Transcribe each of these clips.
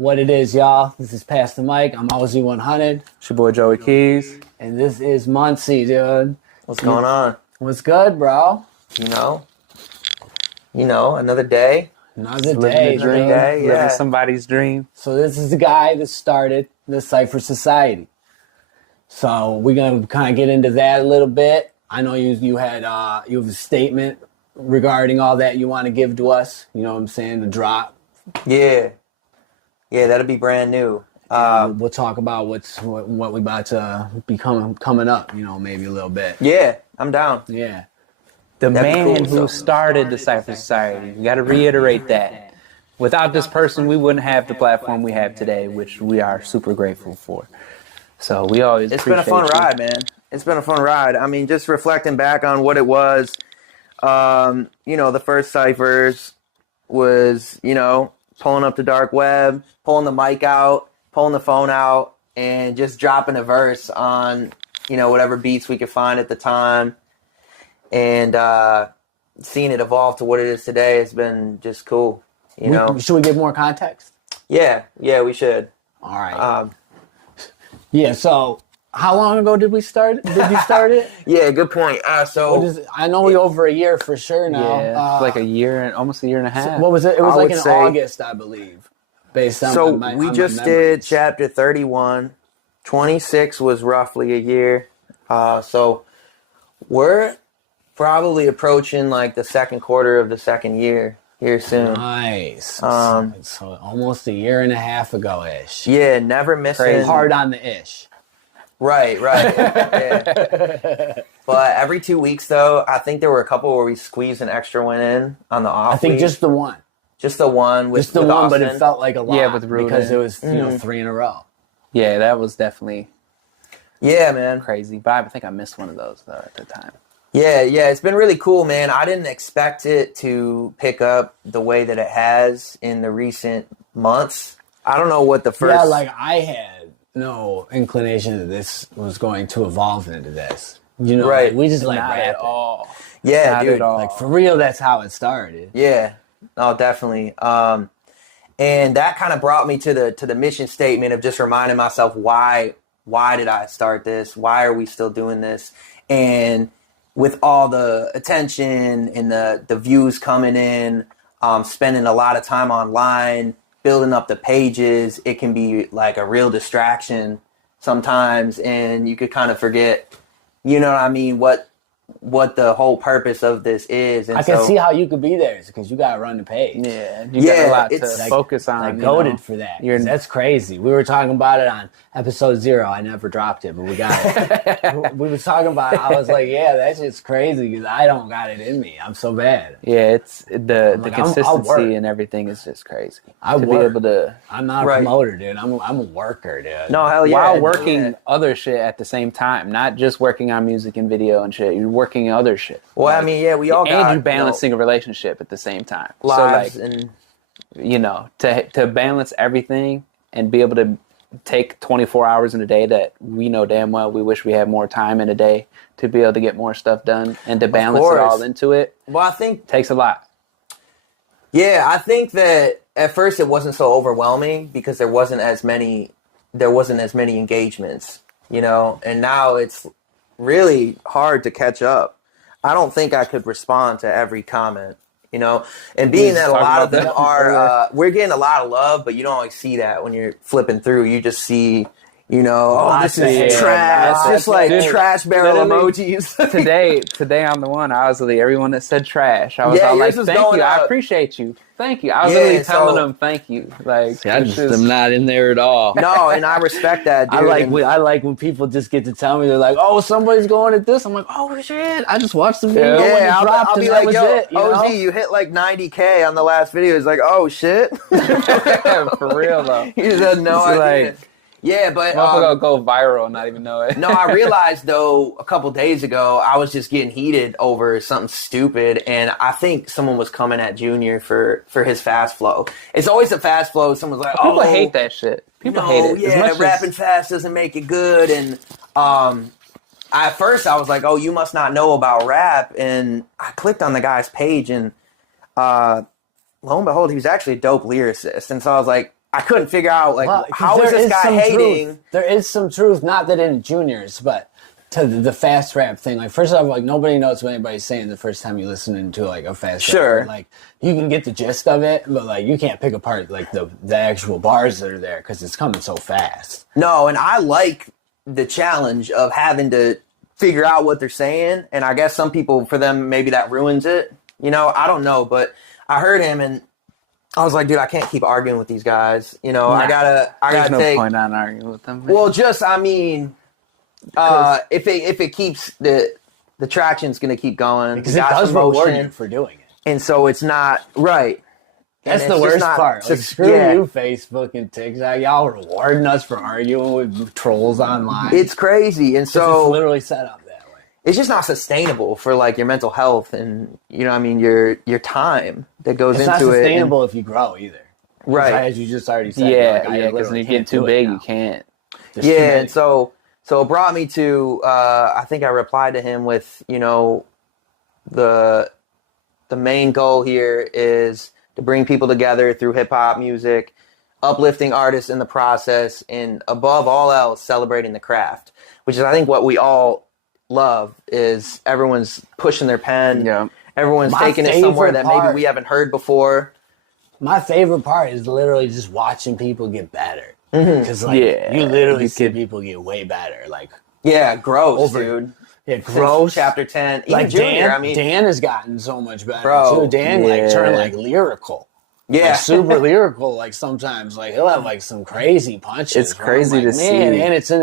What it is, y'all. This is Pass the Mic. I'm OZ100. It's your boy Joey Keys. And this is Muncy, dude. What's going on? What's good, bro? You know, another day. Another day, Living a dream, living somebody's dream. So this is the guy that started the Cypher Society. So we're going to kind of get into that a little bit. I know you have a statement regarding all that you want to give to us. You know what I'm saying? The drop. Yeah, that'll be brand new. We'll talk about what we about to be coming up, you know, maybe a little bit. Yeah, I'm down. Yeah. The That'd be man cool, who started the Cypher Society. We got to reiterate that. Without this person, we wouldn't have the platform we have today, which we are super grateful for. So we always It's been a fun ride, man. It's been a fun ride. I mean, just reflecting back on what it was, the first Cyphers was, pulling up the dark web, pulling the mic out, pulling the phone out, and just dropping a verse on, whatever beats we could find at the time. And seeing it evolve to what it is today has been just cool, Should we give more context? Yeah, we should. All right. So how long ago did you start it? Yeah, good point. I know we're over a year for sure now. Yeah, like almost a year and a half. What was it? It was like in August, I believe. Based on we just did chapter 31. 26 was roughly a year. So we're probably approaching like the second quarter of the second year here soon. Nice. So almost a year and a half ago-ish. Yeah, never missing. Hard on the ish. Right. Yeah. But every 2 weeks, though, I think there were a couple where we squeezed an extra one in on the off I think week. just the one. Just the one with one, Austin. but it felt like a lot. Yeah, with Rudin. Because it was 3 in a row. Yeah, that was definitely man. crazy. But I think I missed one of those though at the time. Yeah, it's been really cool, man. I didn't expect it to pick up the way that it has in the recent months. I don't know what the first... Yeah, like I had no inclination that this was going to evolve into this. Right. Like, we just Not rap at it. all. Yeah, Not dude. at all. Like for real, that's how it started. Yeah. Oh, definitely. And that kind of brought me to the mission statement of just reminding myself why did I start this? Why are we still doing this? And with all the attention and the views coming in, spending a lot of time online, building up the pages, it can be like a real distraction sometimes, and you could kind of forget, what the whole purpose of this is. And I can see how you could be there because you got to run the page. Yeah, you got a lot to focus on. Like goaded for that. That's crazy. We were talking about it on episode 0. I never dropped it, but we got it. We were talking about it. I was like, yeah, that's just crazy because I don't got it in me. I'm so bad. Yeah, it's the consistency and everything is just crazy. Be able to. I'm not a promoter, dude. I'm a worker, dude. No, hell yeah. While working other shit at the same time, not just working on music and video and shit. You're working other shit. Well, we all got... And you're balancing a relationship at the same time. Lives so to balance everything and be able to take 24 hours in a day that we know damn well we wish we had more time in a day to be able to get more stuff done and to balance it all into it. Well, I think... takes a lot. Yeah, I think that at first it wasn't so overwhelming because there wasn't as many engagements, and now it's really hard to catch up. I don't think I could respond to every comment, and being that a lot of them are, we're getting a lot of love, but you don't always see that when you're flipping through. You just see, this is trash. It's just like trash barrel emojis. today on the one, I was like, everyone that said trash, I was all like, thank you, I appreciate you. Thank you. I was literally telling them thank you. Like, I'm not in there at all. No, and I respect that, dude. I like when people just get to tell me, they're like, oh, somebody's going at this. I'm like, oh shit, I just watched the video when it dropped. I'll be like, yo, OG, you hit like 90K on the last video. It's like, oh shit. For real though. He said no idea. Yeah, but motherfucker go viral and not even know it. No, I realized though a couple days ago I was just getting heated over something stupid, and I think someone was coming at Junior for his fast flow. It's always a fast flow. Someone's like, people hate that shit. People hate it. Yeah, rapping fast doesn't make it good. And at first I was like, oh, you must not know about rap. And I clicked on the guy's page, and lo and behold, he was actually a dope lyricist. And so I was like, I couldn't figure out like Well, 'cause how is there this guy some hating? Truth. There is some truth, not that in juniors, but to the fast rap thing. Like, first off, like nobody knows what anybody's saying the first time you listen into like a fast Sure. rap. Like, you can get the gist of it, but like you can't pick apart like the actual bars that are there because it's coming so fast. No, and I like the challenge of having to figure out what they're saying. And I guess some people, for them, maybe that ruins it. You know, I don't know, but I heard him and I was like, dude, I can't keep arguing with these guys. You know, I gotta There's no take. point on arguing with them. Man. Well, just I mean, if it keeps the traction's gonna keep going Because it does reward you for doing it. and so it's not right. That's And the it's just worst not part. Like, just- screw yeah. you, Facebook and TikTok. Y'all rewarding us for arguing with trolls online. It's crazy, and it's so literally set up that way. it's just not sustainable for like your mental health and you know, I mean, your time that goes It's into not it. and- sustainable if you grow either. Right. As you just already said. yeah, like, I because when literally you get can't too do it big, now. you can't. There's too Yeah, many. and so it brought me to I think I replied to him with, you know, the main goal here is to bring people together through hip hop music, uplifting artists in the process, and above all else, celebrating the craft, which is I think what we all love is everyone's pushing their pen. Yeah. Everyone's My taking it somewhere favorite that maybe part- we haven't heard before. My favorite part is literally just watching people get better. Because like Yeah, you literally you see could- people get way better. Like Yeah, gross, Over- dude. yeah, Since gross. Chapter 10. Even Like Junior, Dan, I mean. Dan has gotten so much better Bro, too. Dan like yeah. turned like lyrical. Yeah. Like, super lyrical. Like sometimes like he'll have like some crazy punches. It's where I'm crazy like, to man, see. and it's in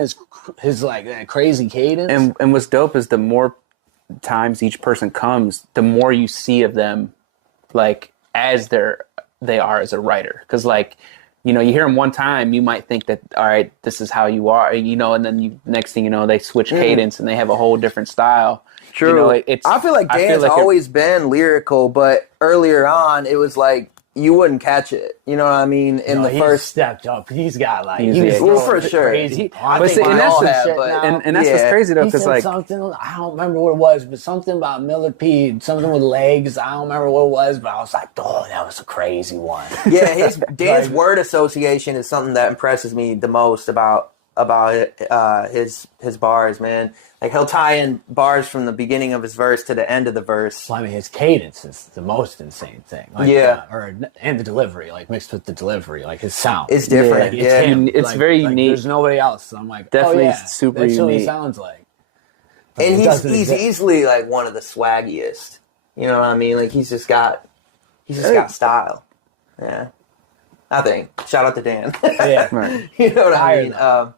his like that crazy cadence. And what's dope is the more times each person comes, the more you see of them, like as they are as a writer. Because like, you know, you hear them one time, you might think that, all right, this is how you are, you know, and then next thing you know, they switch cadence and they have a whole different style. True. You know, I feel like Dan's like always been lyrical, but earlier on, it was like you wouldn't catch it. You know what I mean? In the he's first, stepped up. He's got like He's- he's yeah. throwing Well, for sure. crazy I punches. think and we all that's have, shit but now. and that's what's Yeah. crazy though, He because said like something, I don't remember what it was, but something about millipede, something with legs. I don't remember what it was, but I was like, oh, that was a crazy one. yeah, Dan's Like- word association is something that impresses me the most about his bars, man. Like he'll tie in bars from the beginning of his verse to the end of the verse. Well, I mean, his cadence is the most insane thing. Like, Yeah. And the delivery, like mixed with the delivery, like his sound. It's different. Like, it's Yeah. him. It's very unique. There's nobody else. So I'm like, Definitely oh, yeah, super that's what he unique. sounds like. But And it he's doesn't exist. easily like one of the swaggiest. You know what I mean? Like he's just got style. Yeah. I think. Shout out to Dan. Yeah. right. You know what I Higher mean? though.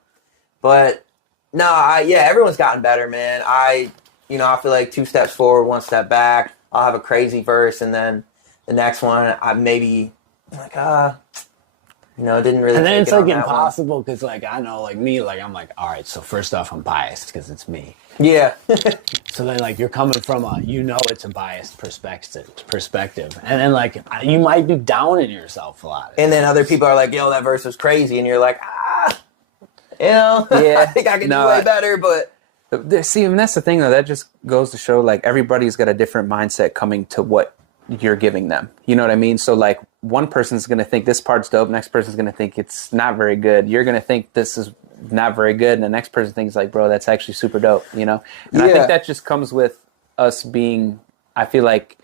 But no, everyone's gotten better, man. I feel like 2 steps forward, 1 step back. I'll have a crazy verse, and then the next one, I maybe like, it didn't really. And then take it's it on like that one. impossible because, like, I know, like me, like I'm like, all right. So first off, I'm biased because it's me. Yeah, So then, like, you're coming from it's a biased perspective, and then like you might be downing yourself a lot. and then other people are like, "Yo, that verse was crazy," and you're like, Yeah. I think I can do way better, but See, and that's the thing though, that just goes to show like everybody's got a different mindset coming to what you're giving them. You know what I mean? So like one person's going to think this part's dope, next person's going to think it's not very good. You're going to think this is not very good, and the next person thinks like, bro, that's actually super dope, you know? And I Yeah. think that just comes with us being, I feel like,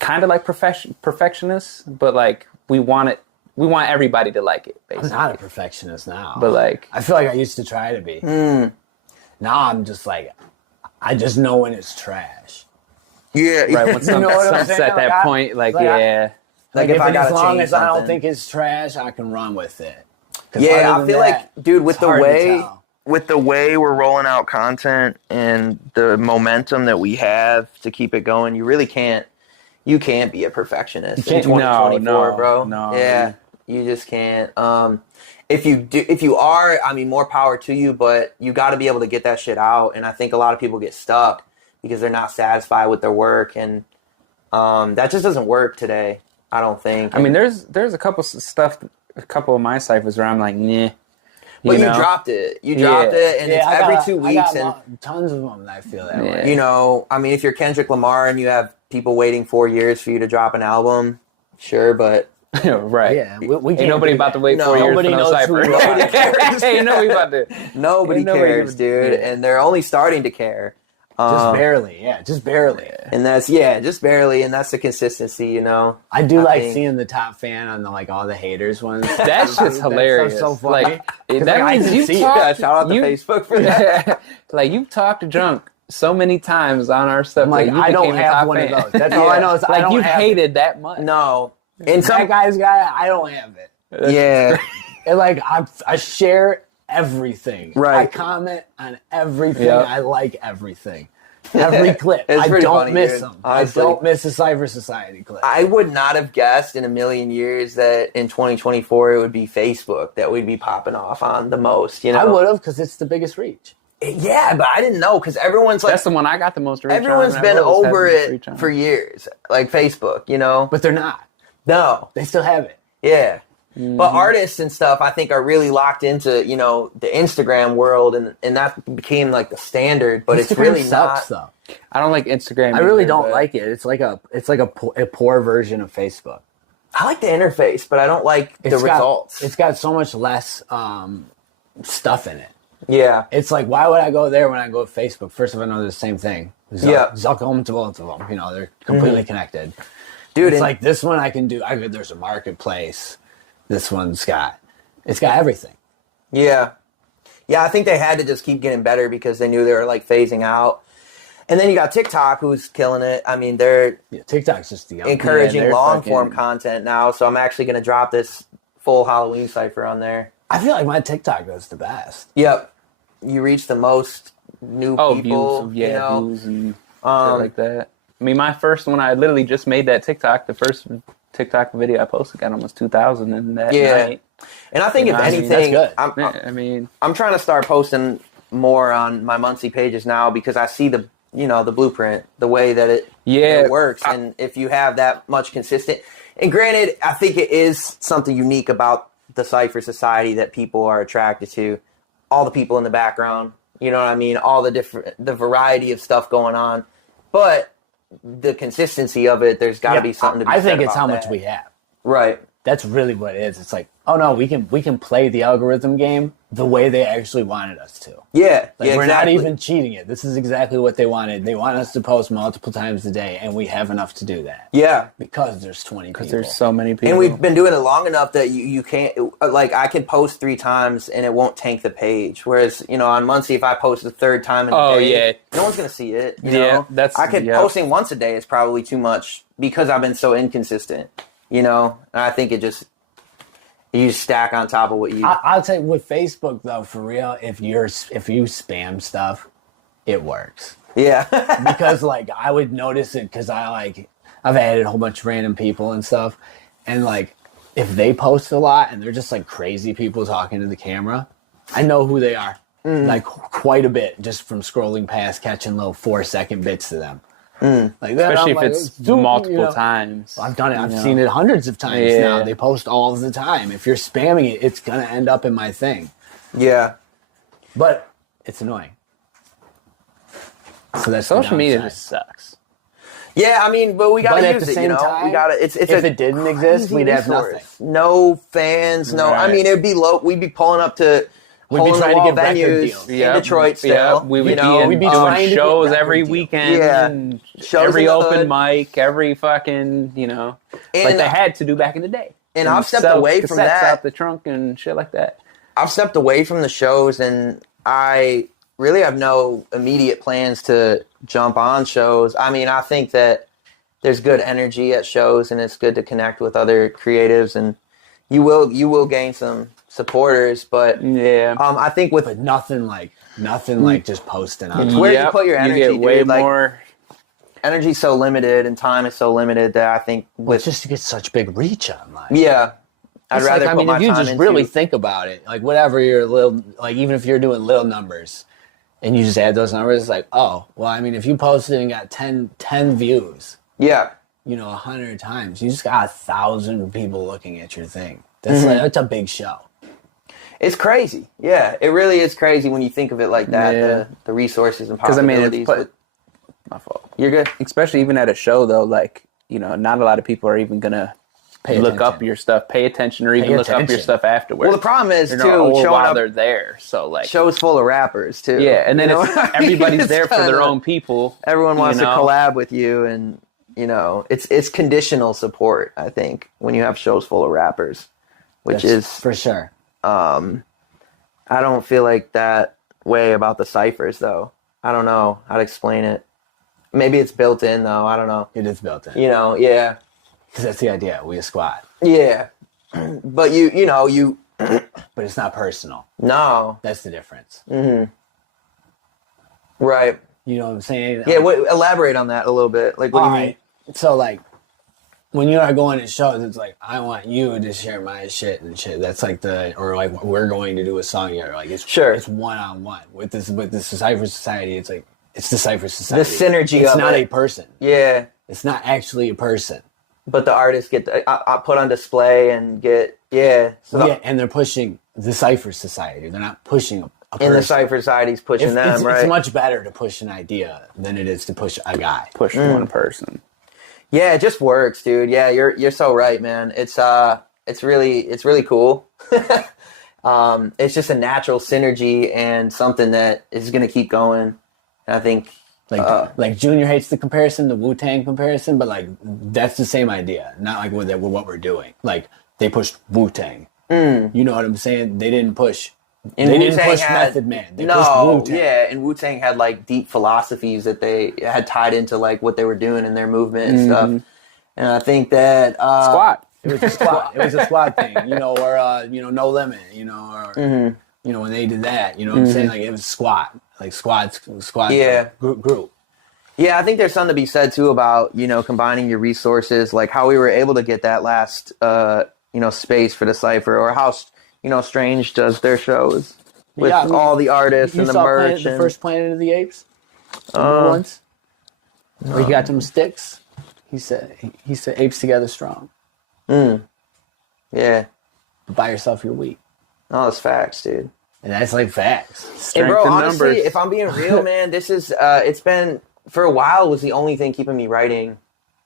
kind of like perfectionists, but like we want everybody to like it, I'm basically. not a perfectionist now, But like, I feel like I used to try to be. Now I'm just like, I just know when it's trash. yeah, right, when You know what I'm someone's saying? at that Like, point, like, like, yeah. Like, Like if I as gotta long change as I don't something. think it's trash, I can run with it. 'Cause Yeah, other I than feel that, like, dude, with it's the hard to way tell. we're rolling out content and the momentum that we have to keep it going, you really can't. You can't be a perfectionist in can't- 2024, no, bro. no. Yeah, you just can't. If you are, I mean, more power to you, but you got to be able to get that shit out. And I think a lot of people get stuck because they're not satisfied with their work, and that just doesn't work today. I don't think. I mean, there's a couple of my ciphers where I'm like, nah. but you know? dropped it. You dropped it, and it's I every got- 2 I weeks. got And tons of them that I feel that Yeah. way. you know, I mean, if you're Kendrick Lamar and you have people waiting 4 years for you to drop an album, sure, but Right. Yeah, we Ain't can't nobody do about that. to wait No, 4 years nobody for no knows who cipher. you are. Nobody cares. Ain't nobody about to. Nobody Ain't nobody cares, giving- dude. yeah. And they're only starting to care. Just barely, yeah, just barely. And that's, just barely. And that's the consistency, you know. I do like think- seeing the top fan on the like all the haters ones. That shit's hilarious. so funny. Like, 'Cause, that I means can you see it. talk- Yeah, shout out to You- Facebook for that. Like, you've talked drunk so many times on our stuff. I'm like, that you I don't became a have top one fan. of those. That's all I know. Is I Like, don't you've have hated that much. No. And that some guy's guy. I don't have it. Yeah. And like I share everything. Right. I comment on everything. Yep. I like everything. Every clip. It's I pretty don't funny, miss dude. them. Honestly. I don't miss a Cypher Society clip. I would not have guessed in a million years that in 2024 it would be Facebook that we'd be popping off on the most, you know? I would have because it's the biggest reach. Yeah, but I didn't know because everyone's like, That's the one I got the most reach on. everyone's been I've always had over the most reach it on. for years, like Facebook, you know? But they're not. No. They still have it. Yeah. Mm-hmm. But artists and stuff, I think, are really locked into, you know, the Instagram world, and that became like the standard. But it's Instagram really sucks not. though. I don't like Instagram. I really either, don't but- like it. It's like a poor version of Facebook. I like the interface, but I don't like the results. It's got so much less stuff in it. Yeah, It's like, why would I go there when I go to Facebook? First of all, I know they're the same thing. Yeah. Zuckum to both of them. You know, they're completely connected. dude. It's and- like this one I can do. There's a marketplace. This one's got everything. Yeah. I think they had to just keep getting better because they knew they were like phasing out. And then you got TikTok, who's killing it. I mean, they're Yeah, TikTok's just the encouraging they're long form fucking- content now. So I'm actually going to drop this full Halloween cipher on there. I feel like my TikTok does the best. Yep. You reach the most new people. views, yeah, you know? views and shit Um, like that. I mean, my first one, I literally just made that TikTok. The first TikTok video I posted got almost 2,000 in that Yeah. night. And I think You if know, I mean, anything, that's good. Yeah, I mean, I'm trying to start posting more on my Muncy pages now because I see the blueprint, the way that it works. And if you have that much consistent, and granted, I think it is something unique about the Cypher Society that people are attracted to. All the people in the background, you know what I mean? All the variety of stuff going on. But the consistency of it, there's got to be something to be I said think it's about how much that. we have. Right. That's really what it is. It's like, oh no, we can play the algorithm game the way they actually wanted us to. Yeah. Like, yeah, we're not exactly. even cheating it. This is exactly what they wanted. They want us to post multiple times a day, and we have enough to do that. Yeah. Because there's 20 people. because there's so many people. And we've been doing it long enough that you can't, like, I can post 3 times and it won't tank the page. Whereas, you know, on Muncy, if I post the 3rd time in a Oh, day, yeah. no one's going to see it. You Yeah, know? that's- I could, yeah. posting once a day is probably too much because I've been so inconsistent, you know? And I think you stack on top of what you... I'll tell you, with Facebook though, for real, if you spam stuff, it works. yeah. Because like I would notice it because I've added a whole bunch of random people and stuff, and like if they post a lot and they're just like crazy people talking to the camera, I know who they are. Like quite a bit just from scrolling past, catching little 4-second bits to them. Like that, Especially I'm if like, it's "Dude," multiple you know. times. I've done it. I've you know. seen it hundreds of times now. Yeah. They post all the time. If you're spamming it, it's gonna end up in my thing. yeah. But it's annoying. So that's the Social media downside. just sucks. Yeah, I mean, but we got But to at use the it, same you know? time, We got to, it's if a it didn't exist, crazy we'd have resource. nothing. No fans, no. I Right. mean, it'd be low. We'd be pulling up to We'd be hole in the trying to wall get record venues deals. in Detroit still. Yeah, we would you know? be, we'd be doing trying to get shows record every deals. weekend. Yeah. And Shows every in the open hood. mic, every fucking, you know, like And- they had to do back in the day. And I've stepped sell away from cassettes that. out the trunk and shit like that. I've stepped away from the shows, and I really have no immediate plans to jump on shows. I mean, I think that there's good energy at shows, and it's good to connect with other creatives, and you will gain some supporters. But Yeah. I think with But nothing like just posting on. It's where you put your energy, You get way dude, like- more. energy's so limited and time is so limited that I think Well, it's with just to get such big reach online. yeah, I'd It's rather like, put my if you time just into really think about it, like whatever your little, like even if you're doing little numbers, and you just add those numbers, it's like, oh, well, I mean, if you posted and got 10 views, yeah. 100 times, you just got 1,000 people looking at your thing. That's a big show. It's crazy. Yeah, it really is crazy when you think of it like that. Yeah. The resources and Because I mean, possibilities. it's but my fault. you're good. Especially even at a show though, like, you know, not a lot of people are even gonna look up your stuff, pay attention, or even look up your stuff afterwards. Well, the problem is You too know, or showing while up they're there. So like shows full of rappers too. yeah, and then You know it's, what I mean? everybody's It's there for their kinda- own people. Everyone wants you to know? collab with you, and you know it's conditional support. I think when you have shows full of rappers, which That's is for sure. I don't feel like that way about the ciphers though. I don't know how to explain it. Maybe it's built in though. I don't know. It is built in. You know, yeah, Because that's the idea. We a squad. yeah. But you know you But it's not personal. no That's the difference. right. You know what I'm saying? Yeah, elaborate on that a little bit. Like, what do All you mean? right. So like, when you are going to shows, it's like I want you to share my shit and shit. That's like or like we're going to do a song here. Like it's Sure. It's 1-on-1 with the Cypher Society. It's like it's the Cypher The Society. synergy It's of not it. a person. Yeah, It's not actually a person. but the artists get put on display and get So Yeah, and they're pushing the Cypher Society. They're not pushing a person. and the Cypher Society's pushing them, right? It's much better to push an idea than it is to push a guy. Push one person. Yeah, it just works, dude. Yeah, you're so right, man. It's really cool. It's just a natural synergy and something that is gonna keep going. And I think Like Junior hates the comparison, the Wu-Tang comparison, but like that's the same idea. Not like with what we're doing. Like they pushed Wu-Tang. You know what I'm saying? They didn't push. And they didn't Wu-Tang push had- Method Man. They pushed no, Wu-Tang. yeah, and Wu-Tang had like deep philosophies that they had tied into like what they were doing in their movement and stuff. And I think that Squad. It was a squad. It was a squad thing, you know, or No Limit, you know, or you know when they did that, you know what I'm saying? Like it was squad, like squad, Yeah. group. yeah, I think there's something to be said too about, you know, combining your resources, like how we were able to get that last space for the Cypher, or how Strange does their shows with Yeah, I mean, all the artists You and the saw merch. the and, first Planet of the Apes, once, where he got them sticks. He said apes together strong. yeah. By yourself, you're weak, Oh, it's facts, dude. and that's like facts. And Strength bro, in honestly, numbers. if I'm being real, man, this is it's been for a while was the only thing keeping me writing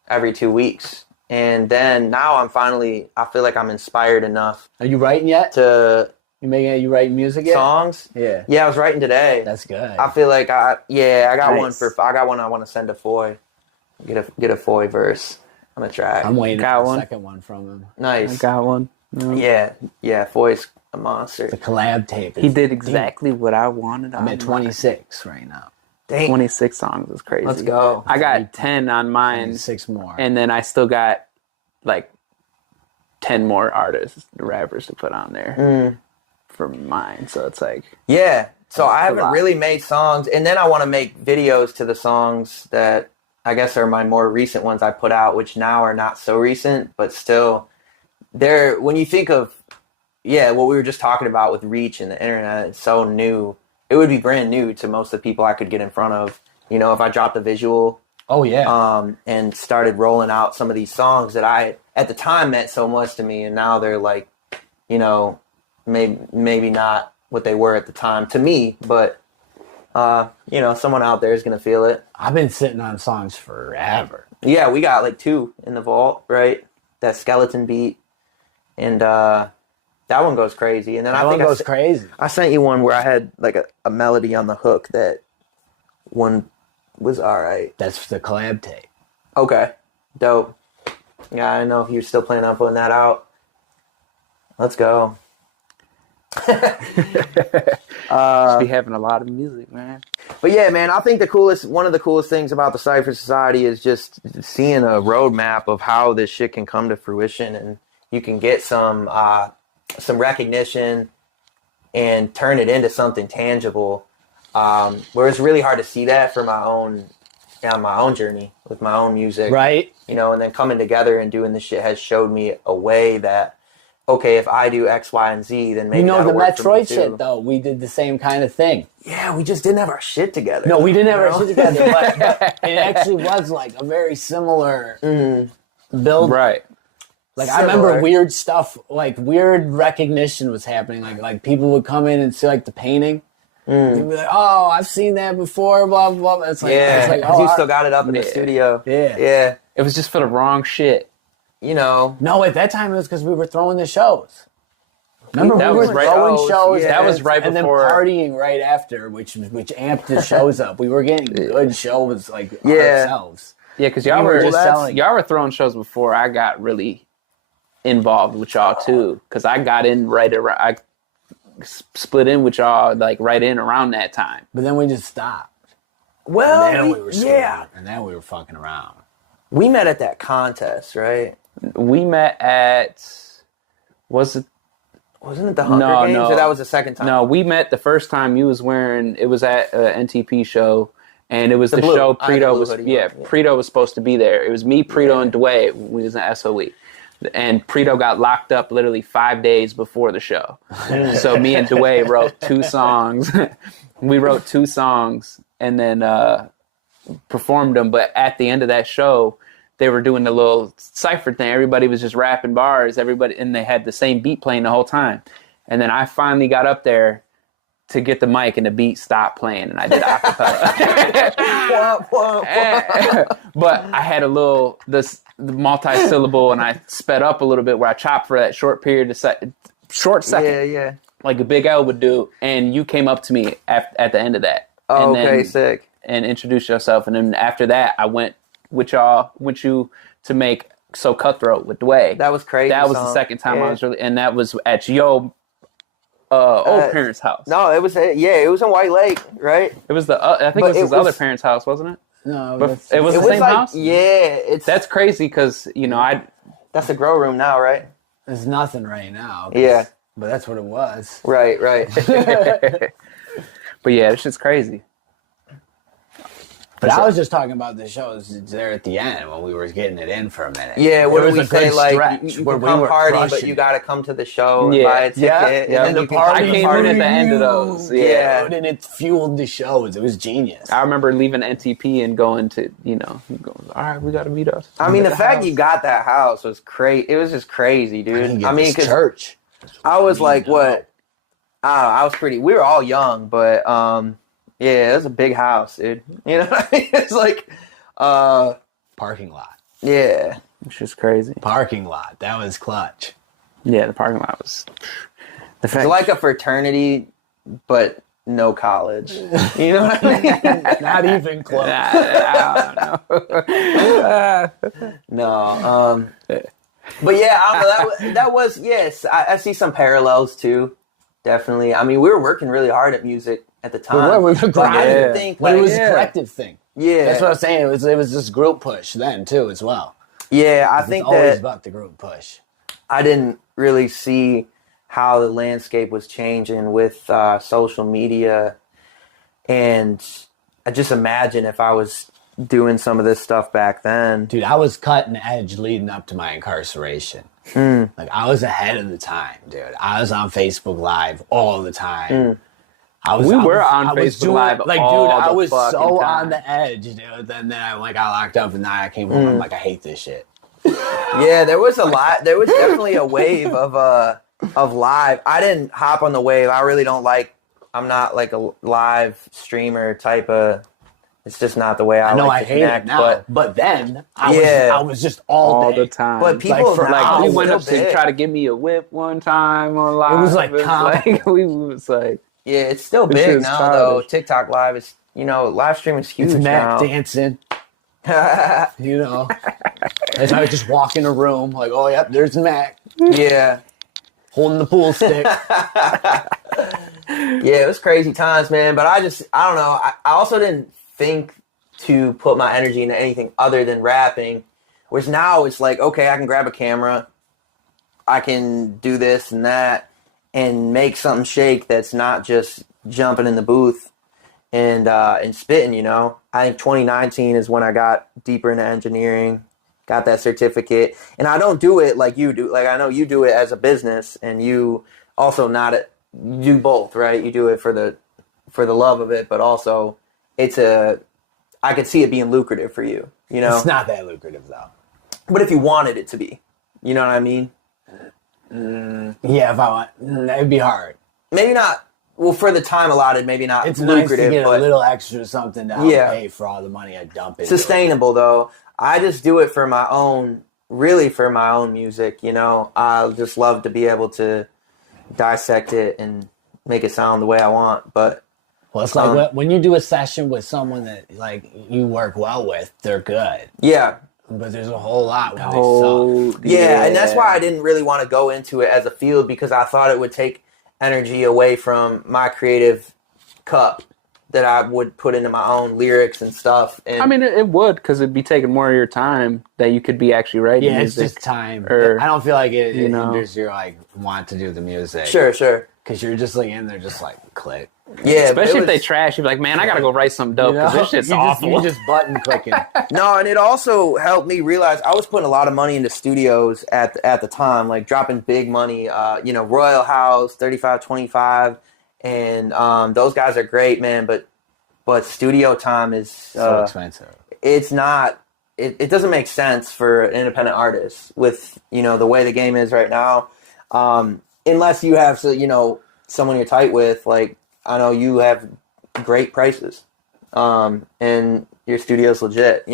every 2 weeks. And then now I feel like I'm inspired enough Are you writing yet? to You writing music yet? songs. Yeah, Yeah, I was writing today. that's good. I feel like I got Nice. one I want to send to Foy. Get a Foy verse on a track. I'm waiting Got for one. the second one from him. I Nice. got one. Yeah, Foy's a monster. The collab tape. He did exactly what I wanted. I'm at 26 right now. Dang. 26 songs is crazy. Let's go. I got 10 on mine, 6 more. and then I still got like 10 more artists, rappers to put on there for mine. So it's like, Yeah. So I a haven't lot. really made songs, and then I want to make videos to the songs that I guess are my more recent ones I put out, which now are not so recent, but still they're, when you think of, what we were just talking about with reach and the internet, it's so new. It would be brand new to most of the people I could get in front of. You know, if I dropped a visual, oh yeah. and started rolling out some of these songs that I at the time meant so much to me, and now they're like, maybe not what they were at the time to me, but someone out there is gonna feel it. I've been sitting on songs forever. Yeah, we got like 2 in the vault, right? That skeleton beat, and that one goes crazy. And then That I one think goes crazy. I sent you one where I had like a melody on the hook that one was all right. That's the collab tape. Okay, dope. Yeah, I know you're still planning on putting that out. Let's go. just be having a lot of music, man. But yeah, man, I think one of the coolest things about the Cypher Society is just seeing a roadmap of how this shit can come to fruition, and you can get some recognition and turn it into something tangible. Where it's really hard to see that for my own journey with my own music, Right? and then coming together and doing this shit has showed me a way that, okay, if I do X, Y, and Z, then maybe You know that'll the work for me Metroid too. shit though. We did the same kind of thing. Yeah, we just didn't have our shit together. No, we didn't have You our know? shit together, but it actually was like a very similar build. Right. Like I remember Similar. weird stuff, like weird recognition was happening. Like people would come in and see like the painting. They'd be like, "Oh, I've seen that before." Blah blah. Blah. It's like, Yeah, it's like, because oh, you still got it up in the Yeah. studio. Yeah. Yeah. It was just for the wrong shit. you know. No, at that time it was because we were throwing the shows. Remember, That we was were right- throwing shows. yeah. That was right and before- then partying right after, which amped the shows up. We were getting good shows like Yeah. ourselves. Yeah, because y'all We were were just selling. y'all were throwing shows before I got really involved with y'all too. Because I got in right around, I split in with y'all like right in around that time. But then we just stopped. Well, And then we were screwing. yeah. And then we were fucking around. We met at that contest, right? We met at wasn't it the Hunger Games? no. Or that was the second time? No, we met the first time you was wearing. It was at an NTP show, and it was the blue. show. I had the Preto blue was hoodie on, yeah. yeah. Preto was supposed to be there. It was me, Preto, and Dwayne. We was in SOE, and Preto got locked up literally 5 days before the show. So me and Dwayne wrote 2 songs. We wrote 2 songs and then performed them. But at the end of that show, they were doing the little cipher thing. Everybody was just rapping bars. Everybody, and they had the same beat playing the whole time. And then I finally got up there to get the mic, and the beat stopped playing, and I did acapella. Wah, wah, wah. But I had a little the multi-syllable, and I sped up a little bit where I chopped for that short period of short second, Yeah. like a Big L would do. And you came up to me at the end of that. Oh, and okay, then- sick. And introduced yourself, and then after that, I went with you to make So Cutthroat with Dwayne. That was crazy. That was the song. second time Yeah. I was really, and that was at your old parents' house. No, it was it was in White Lake, right? It was I think But it was it his other was- parents' house, wasn't it? No, But it was It the was same like house. it's That's crazy because that's the grow room now, right? there's nothing right now. 'cause- Yeah. But that's what it was. Right. But yeah, this shit's crazy. But I was just talking about the shows there at the end when we were getting it in for a minute. Yeah, There what was did we a say? good Like, stretch you where can we come were party, but crushing you it. got to come to the show and Yeah. buy a ticket. Yeah, And yeah. then The you can party come to came in at the end of those. Yeah. Dude, and it fueled the shows. It was genius. I remember leaving NTP and going to, all right, we got to meet us. I mean, the fact house. you got that house was crazy. It was just crazy, dude. I mean, because because church. I was like, what? I don't know. I was pretty. We were all young, but yeah, it was a big house, dude. You know what I mean? It's like, Parking lot. yeah. It's just crazy. Parking lot. That was clutch. Yeah, the parking lot was. The It's fact, like a fraternity, but no college. You know what I mean? Not even close. I don't know. No. But yeah, I don't know. That was yes. I see some parallels too. Definitely. I mean, we were working really hard at music at the time. We were But I grinding. didn't think But like, it was yeah. a collective thing. Yeah. That's what I was saying. It was this group push then too as well. Yeah, I It's think always that about the group push. I didn't really see how the landscape was changing with social media, and I just imagine if I was doing some of this stuff back then. Dude, I was cutting edge leading up to my incarceration. Like I was ahead of the time, dude. I was on Facebook Live all the time. We were on Facebook Live Like, all dude, I the was fucking so time. on the edge, dude. Then I got locked up, and then I came home. I'm like, I hate this shit. Yeah, there was a lot. There was definitely a wave of live. I didn't hop on the wave. I really don't like. I'm not like a live streamer type of. It's just not the way I I know like I to hate connect. it now, but then I was just all day. the time. But people Like, for now hours. he it's went still up to big. try to give me a whip one time on live. It was like we was like, Yeah, it's still This big shit's now childish. though. TikTok live is live streaming is huge It's Mac now. dancing, you know. As I would just walk in a room, like, oh, yep, there's Mac Yeah. holding the pool stick. Yeah, it was crazy times, man. But I don't know. I also didn't think to put my energy into anything other than rapping. Whereas now it's like, okay, I can grab a camera, I can do this and that, and make something shake that's not just jumping in the booth and spitting. I think 2019 is when I got deeper into engineering, got that certificate, and I don't do it like you do. Like I know you do it as a business, and you also you do both, right? You do it for the love of it, but also I could see it being lucrative for you, It's not that lucrative, though. But if you wanted it to be, you know what I mean? Yeah, if I want, it'd be hard. Maybe not. Well, for the time allotted, maybe not It's nice to lucrative, get a but little extra something to help Yeah. pay for all the money I dump into it. sustainable though. I just do it for my own really for my own music, you know. I just love to be able to dissect it and make it sound the way I want. But Well, it's like when you do a session with someone that like you work well with, they're good. yeah. But there's a whole lot when Oh, Yeah, and that's why I didn't really want to go into it as a field, because I thought it would take energy away from my creative cup that I would put into my own lyrics and stuff. And I mean, it would, because it'd be taking more of your time that you could be actually writing Yeah, it's music. just time. Or, I don't feel like it you know. hinders your like want to do the music. Sure. Because you're just like in there, just like click. Yeah, Especially it if they was- trash, you'd be like, man, I gotta go write something dope, because this shit's awful. You're just button clicking. No, and it also helped me realize I was putting a lot of money into studios at the time, like dropping big money. Royal House, 3525, and those guys are great, man. But studio time is So expensive. It's not. It doesn't make sense for an independent artist with the way the game is right now, unless you have someone you're tight with. Like I know you have great prices, and your studio's legit,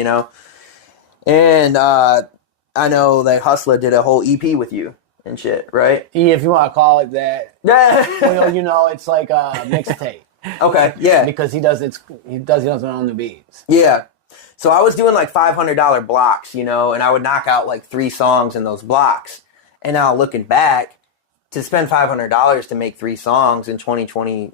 and I know that Hustler did a whole EP with you and shit, right? Yeah, if you want to call it that. Yeah. Well, it's like a mixtape. Okay, yeah. Because he doesn't own the beats. Yeah. So I was doing like $500 blocks, and I would knock out like 3 songs in those blocks. And now looking back, to spend $500 to make 3 songs in 2020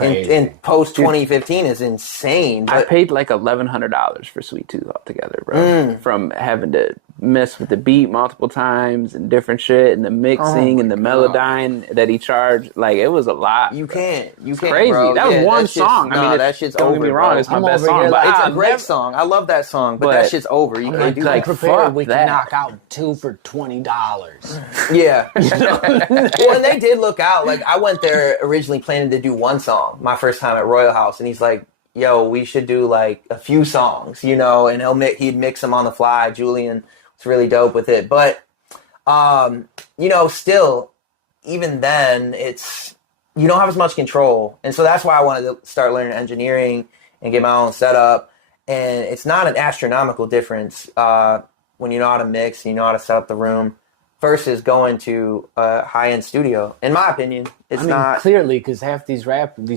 in post 2015 is insane. I But paid like $1,100 for Sweet Tooth altogether, bro. From having to mess with the beat multiple times and different shit, and the mixing and the melodyne that he charged. Like, it was a lot. you can't, Crazy. bro. That was Yeah, one that shit's- song. Nah, I mean, that shit's don't over, get me wrong, bro. it's my I'm best over song. here But like- It's a I'll great never- song. I love that song, but But- that shit's over. You can't do Like that. prepared, we that. can knock out 2 for $20. Yeah. Well, and they did look out. Like, I went there originally planning to do 1 song my first time at Royal House, and he's like, yo, we should do like a few songs, and he'd mix them on the fly. Julian was really dope with it. But, still, even then, you don't have as much control. And so that's why I wanted to start learning engineering and get my own setup. And it's not an astronomical difference when you know how to mix and you know how to set up the room versus going to a high-end studio. In my opinion, it's not. Clearly, because half these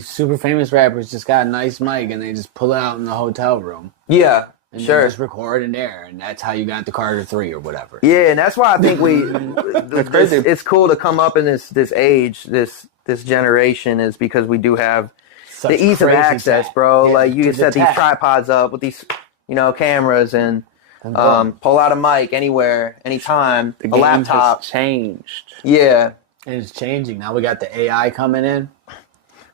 super famous rappers just got a nice mic and they just pull it out in the hotel room. Yeah, And sure. they just record in there, and that's how you got the Carter 3 or whatever. Yeah, and that's why I think crazy. it's cool to come up in this age, this generation, is because we do have Such the ease of crazy access, tech. bro. Yeah, Like, you to can set the these tech. tripods up with these, cameras and pull out a mic anywhere, anytime, The a game laptop. has changed. Yeah. And it's changing. Now we got the AI coming in.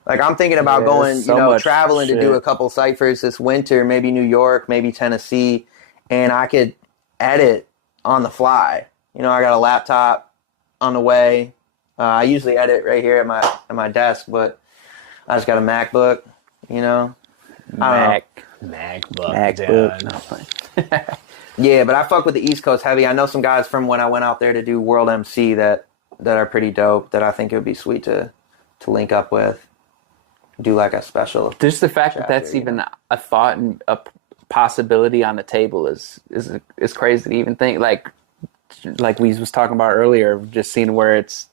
Like, I'm thinking about Yeah, going, there's so much traveling to do shit. a couple ciphers this winter, maybe New York, maybe Tennessee, and I could edit on the fly. I got a laptop on the way. I usually edit right here at my desk, but I just got a MacBook, I don't know. MacBook. Yeah, but I fuck with the East Coast heavy. I know some guys from when I went out there to do World MC that are pretty dope, that I think it would be sweet to link up with. Do like a special. Just the fact that chapter, that's even a thought and a possibility on the table is crazy to even think. Like we was talking about earlier, just seeing where it's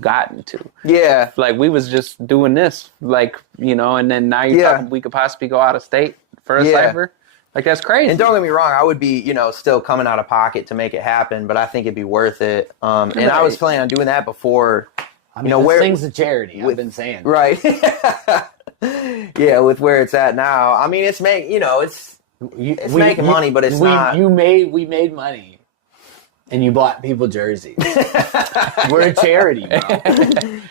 gotten to. Yeah. Like, we was just doing this, and then now you're talking we could possibly go out of state for a cipher. Like, that's crazy. And don't get me wrong, I would be, still coming out of pocket to make it happen, but I think it'd be worth it. And I was planning on doing that before. I mean, this thing's a charity. I've been saying. Right. Yeah, with where it's at now. I mean, it's making money, but it's not. We made money, and you bought people jerseys. We're a charity, bro.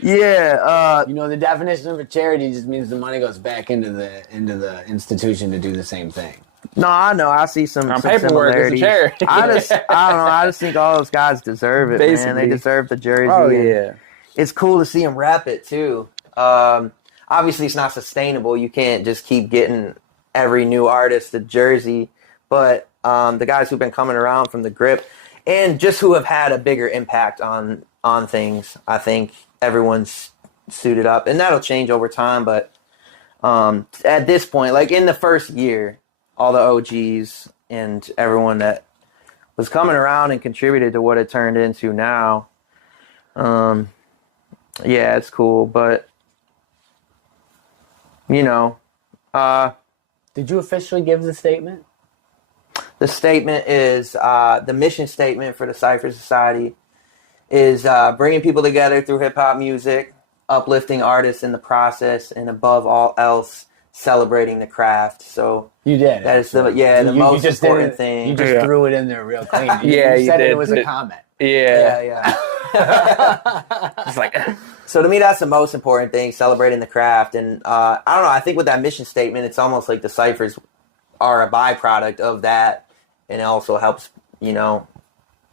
Yeah. The definition of a charity just means the money goes back into the institution to do the same thing. No, I know. I see some paperwork, it's a similarities. charity. I don't know. I just think all those guys deserve it, man. Basically. They deserve the jersey. Oh, and yeah. It's cool to see them rep it, too. Obviously, it's not sustainable. You can't just keep getting every new artist a jersey. But the guys who've been coming around from the grip and just who have had a bigger impact on things, I think everyone's suited up. And that'll change over time. But at this point, like in the first year, all the OGs and everyone that was coming around and contributed to what it turned into now. Yeah, it's cool, but you know, Did you officially give the statement? the statement is the mission statement for the Cypher Society is bringing people together through hip hop music, uplifting artists in the process, and above all else, celebrating the craft. So You did. that is the most just important didn't- thing. You just threw it in there real clean. Yeah, you you said did. it was a comment. Yeah. It's like, so to me, that's the most important thing, celebrating the craft. And I don't know, I think with that mission statement, it's almost like the ciphers are a byproduct of that. And it also helps, We out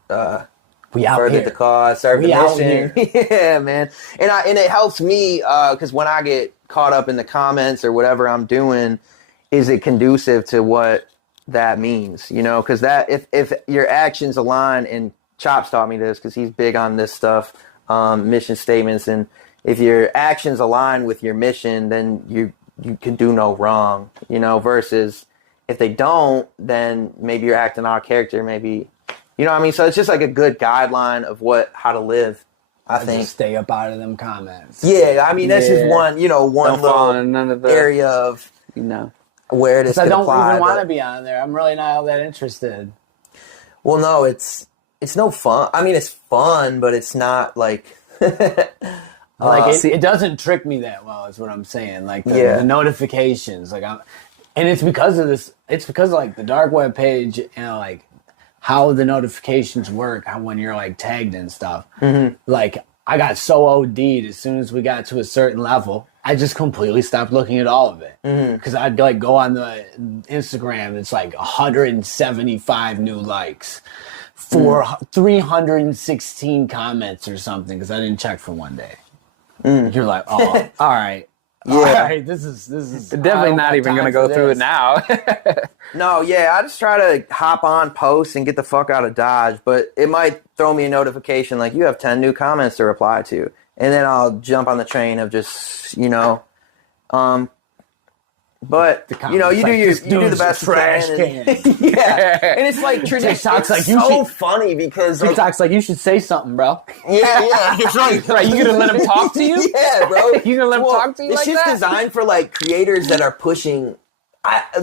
further here. the cause, serve We the out mission. Yeah, man. And it helps me because when I get caught up in the comments or whatever I'm doing, is it conducive to what that means? Because that if your actions align, and Chops taught me this because he's big on this stuff, mission statements, and if your actions align with your mission, then you can do no wrong. Versus if they don't, then maybe you're acting out of character. Maybe. You know what I mean? So it's just like a good guideline of how to live, I think. Just stay up out of them comments. Yeah, I mean, that's just Yeah. one Don't fall little in none of the area of where this I could don't apply. even want to but- be on there. I'm really not all that interested. Well, no, it's no fun. I mean, it's fun, but it's not like... It doesn't trick me that well, is what I'm saying. Like the notifications, and it's because of this. It's because of like the dark web page and like how the notifications work. How when you're like tagged and stuff. Mm-hmm. Like I got so OD'd as soon as we got to a certain level. I just completely stopped looking at all of it because I'd like go on the Instagram. It's like 175 new likes. 316 comments or something because I didn't check for one day. You're like, oh, all right. Yeah. All right, this is Definitely not even going to go through it now. No, yeah, I just try to hop on posts and get the fuck out of Dodge, but it might throw me a notification like you have 10 new comments to reply to. And then I'll jump on the train of just, but you do the best you trash can. can. Yeah, and it's like TikTok's like, it's you so should- funny because like, TikTok's like, you should say something, bro. yeah, it's like, Right, you gonna let him talk to you? Yeah, bro. You gonna let him talk to you It's like just that? designed for like creators that are pushing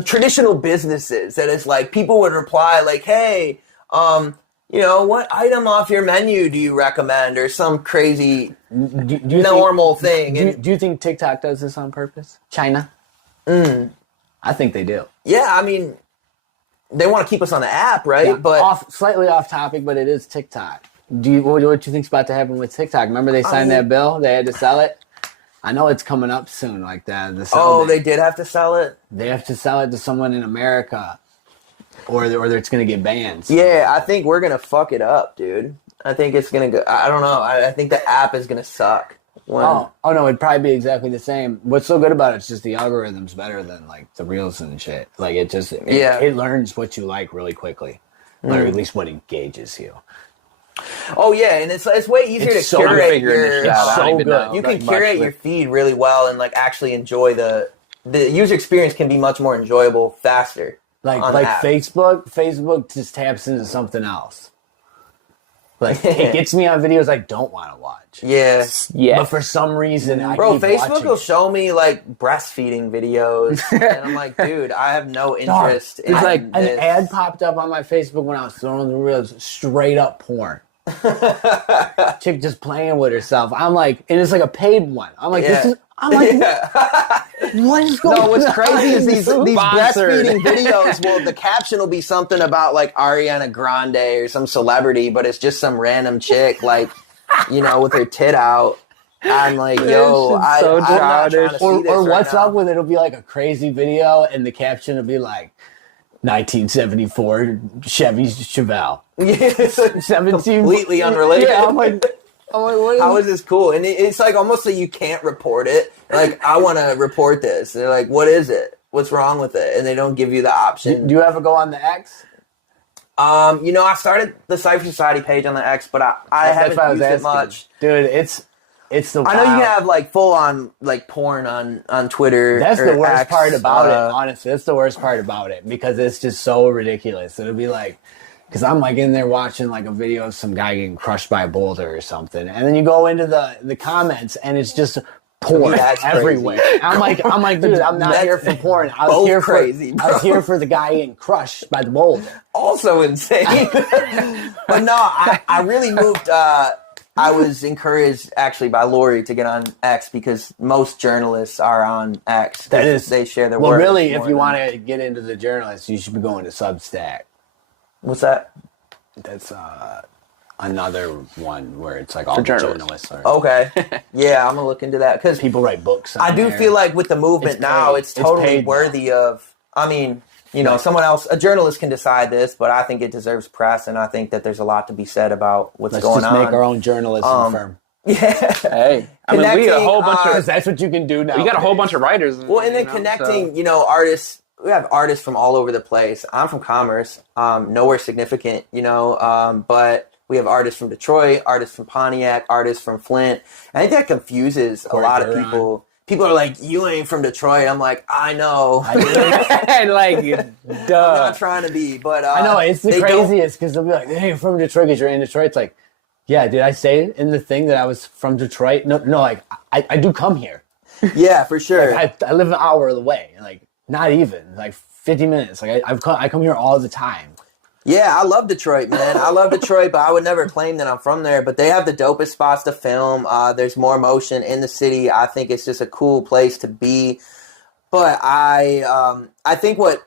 traditional businesses. That is like people would reply like, "Hey, what item off your menu do you recommend?" or some crazy Do you normal thing. Do you think TikTok does this on purpose? China? I think they do. Yeah, I mean, they want to keep us on the app, right? Yeah, But slightly off topic, but it is TikTok. What do you think's about to happen with TikTok? Remember they signed that bill? They had to sell it. I know it's coming up soon, like that. they did have to sell it. They have to sell it to someone in America, or it's going to get banned. Yeah, I think we're gonna fuck it up, dude. I think it's gonna go. I don't know. I think the app is gonna suck. Oh no, it'd probably be exactly the same. What's so good about it is just the algorithm's better than like the reels and shit. Like it learns what you like really quickly, or at least what engages you. Oh yeah, and it's way easier It's to so curate figuring your. this shit out. I don't so even good. know. You can Like, curate much your feed really well and like actually enjoy the user experience can be much more enjoyable faster. Like on the app. Facebook just taps into something else. Like it gets me on videos I don't want to watch. Yeah. Yeah. But for some reason, I Bro, keep Facebook watching will it. show me like breastfeeding videos, and I'm like, dude, I have no interest in It's like this. an ad popped up on my Facebook when I was throwing the reels, straight up porn. Chick just playing with herself. I'm like, and it's like a paid one. I'm like, Yeah. what is going on? No, what's crazy is these Sponsored. breastfeeding videos. Well, the caption will be something about like Ariana Grande or some celebrity, but it's just some random chick, like with her tit out. I'm like, yo, This shit's so I'm not trying to childish. see Or this right what's now. up with it? It'll be like a crazy video, and the caption will be like, 1974 Chevy Chevelle. Yes. 17 Completely unrelated. Yeah, I'm like, what How is this cool? And it's like almost like you can't report it. Like, I want to report this. They're like, what is it? What's wrong with it? And they don't give you the option. Do you ever go on the X? I started the Cypher Society page on the X, but I haven't used it much. Dude, it's the I know you wild- can have like full on like porn on Twitter. That's or the worst X, part about it, honestly. That's the worst part about it because it's just so ridiculous. It'll be like Because I'm like in there watching like a video of some guy getting crushed by a boulder or something, and then you go into the comments and it's just porn everywhere. I'm like, dude, I'm not here for porn. I was here crazy, I was here for the guy getting crushed by the boulder. Also insane. But no, I really moved. I was encouraged actually by Lori to get on X because most journalists are on X. That is, they share their well, work. really, if you want to get into the journalists, you should be going to Substack. What's that? That's another one where it's like all the journalists are. Okay. Yeah, I'm going to look into that because people write books. I do feel like with the movement now, it's totally worthy of, I mean, you know, someone else, a journalist can decide this, but I think it deserves press, and I think that there's a lot to be said about what's going on. Let's just make our own journalism firm. Yeah. Hey, I mean, we got a whole bunch of... That's what you can do now. You got a whole bunch of writers. Well, and then connecting, you know, artists. We have artists from all over the place. I'm from Commerce, nowhere significant, you know, but we have artists from Detroit, artists from Pontiac, artists from Flint. I think that confuses a lot of people. People are like, you ain't from Detroit. I'm like, I know. Like, duh. I'm not trying to be, but I know, it's the craziest because they'll be like, hey, you're from Detroit because you're in Detroit. It's like, yeah, did I say in the thing that I was from Detroit? No, like, I do come here. Yeah, for sure. Like, I live an hour away. Like, not even. Like, 50 minutes. Like, I come here all the time. Yeah, I love Detroit, man. I love Detroit, but I would never claim that I'm from there. But they have the dopest spots to film. There's more motion in the city. I think it's just a cool place to be. But I think what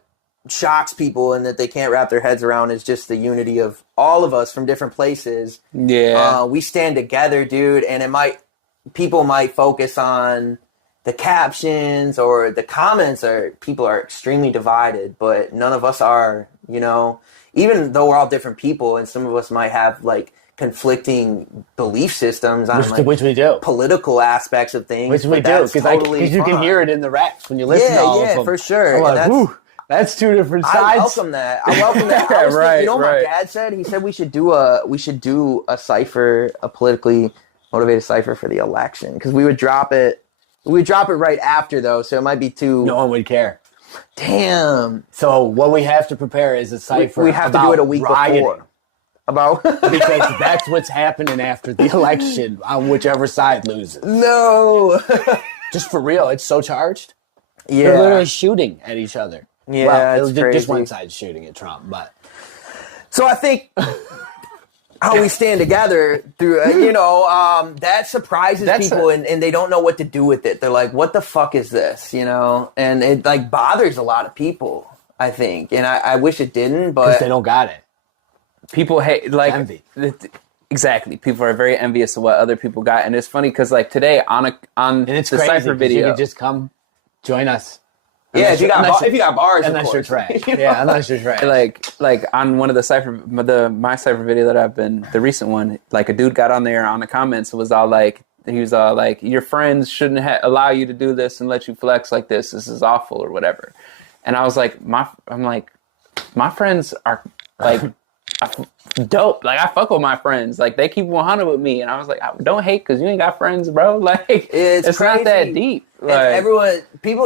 shocks people and that they can't wrap their heads around is just the unity of all of us from different places. Yeah. We stand together, dude, and people might focus on the captions or the comments, or people are extremely divided, but none of us are, you know. Even though we're all different people, and some of us might have like conflicting belief systems on which we do, political aspects of things, which we do, because you can hear it in the raps when you listen to all of them. Yeah, for sure. Like, that's two different sides. I welcome that. I was thinking, you know what my dad said? He said we should do a cipher, a politically motivated cipher for the election, because we would drop it. We would drop it right after though, so it might be too. No one would care. Damn. So what we have to prepare is a cipher. We have to do it a week before. Because that's what's happening after the election on whichever side loses. No. Just for real, it's so charged. Yeah. They're literally shooting at each other. Yeah, well, it's crazy. Just one side shooting at Trump, but. So I think how we stand together through, that surprises people and they don't know what to do with it. They're like, what the fuck is this, you know? And it like bothers a lot of people, I think. And I wish it didn't, but. Because they don't got it. People hate, like. Envy. Exactly. People are very envious of what other people got. And it's funny because like today on and it's the crazy, Cypher video. You could just come join us. Yeah, if you got bars, unless you're trash. Yeah, unless you're trash. Like on one of the my Cypher video that I've been, the recent one, like a dude got on there on the comments and was all like, your friends shouldn't allow you to do this and let you flex like this. This is awful or whatever. And I was like, my friends are like dope. Like I fuck with my friends. Like they keep 100 with me. And I was like, don't hate because you ain't got friends, bro. Like it's not that deep. Like,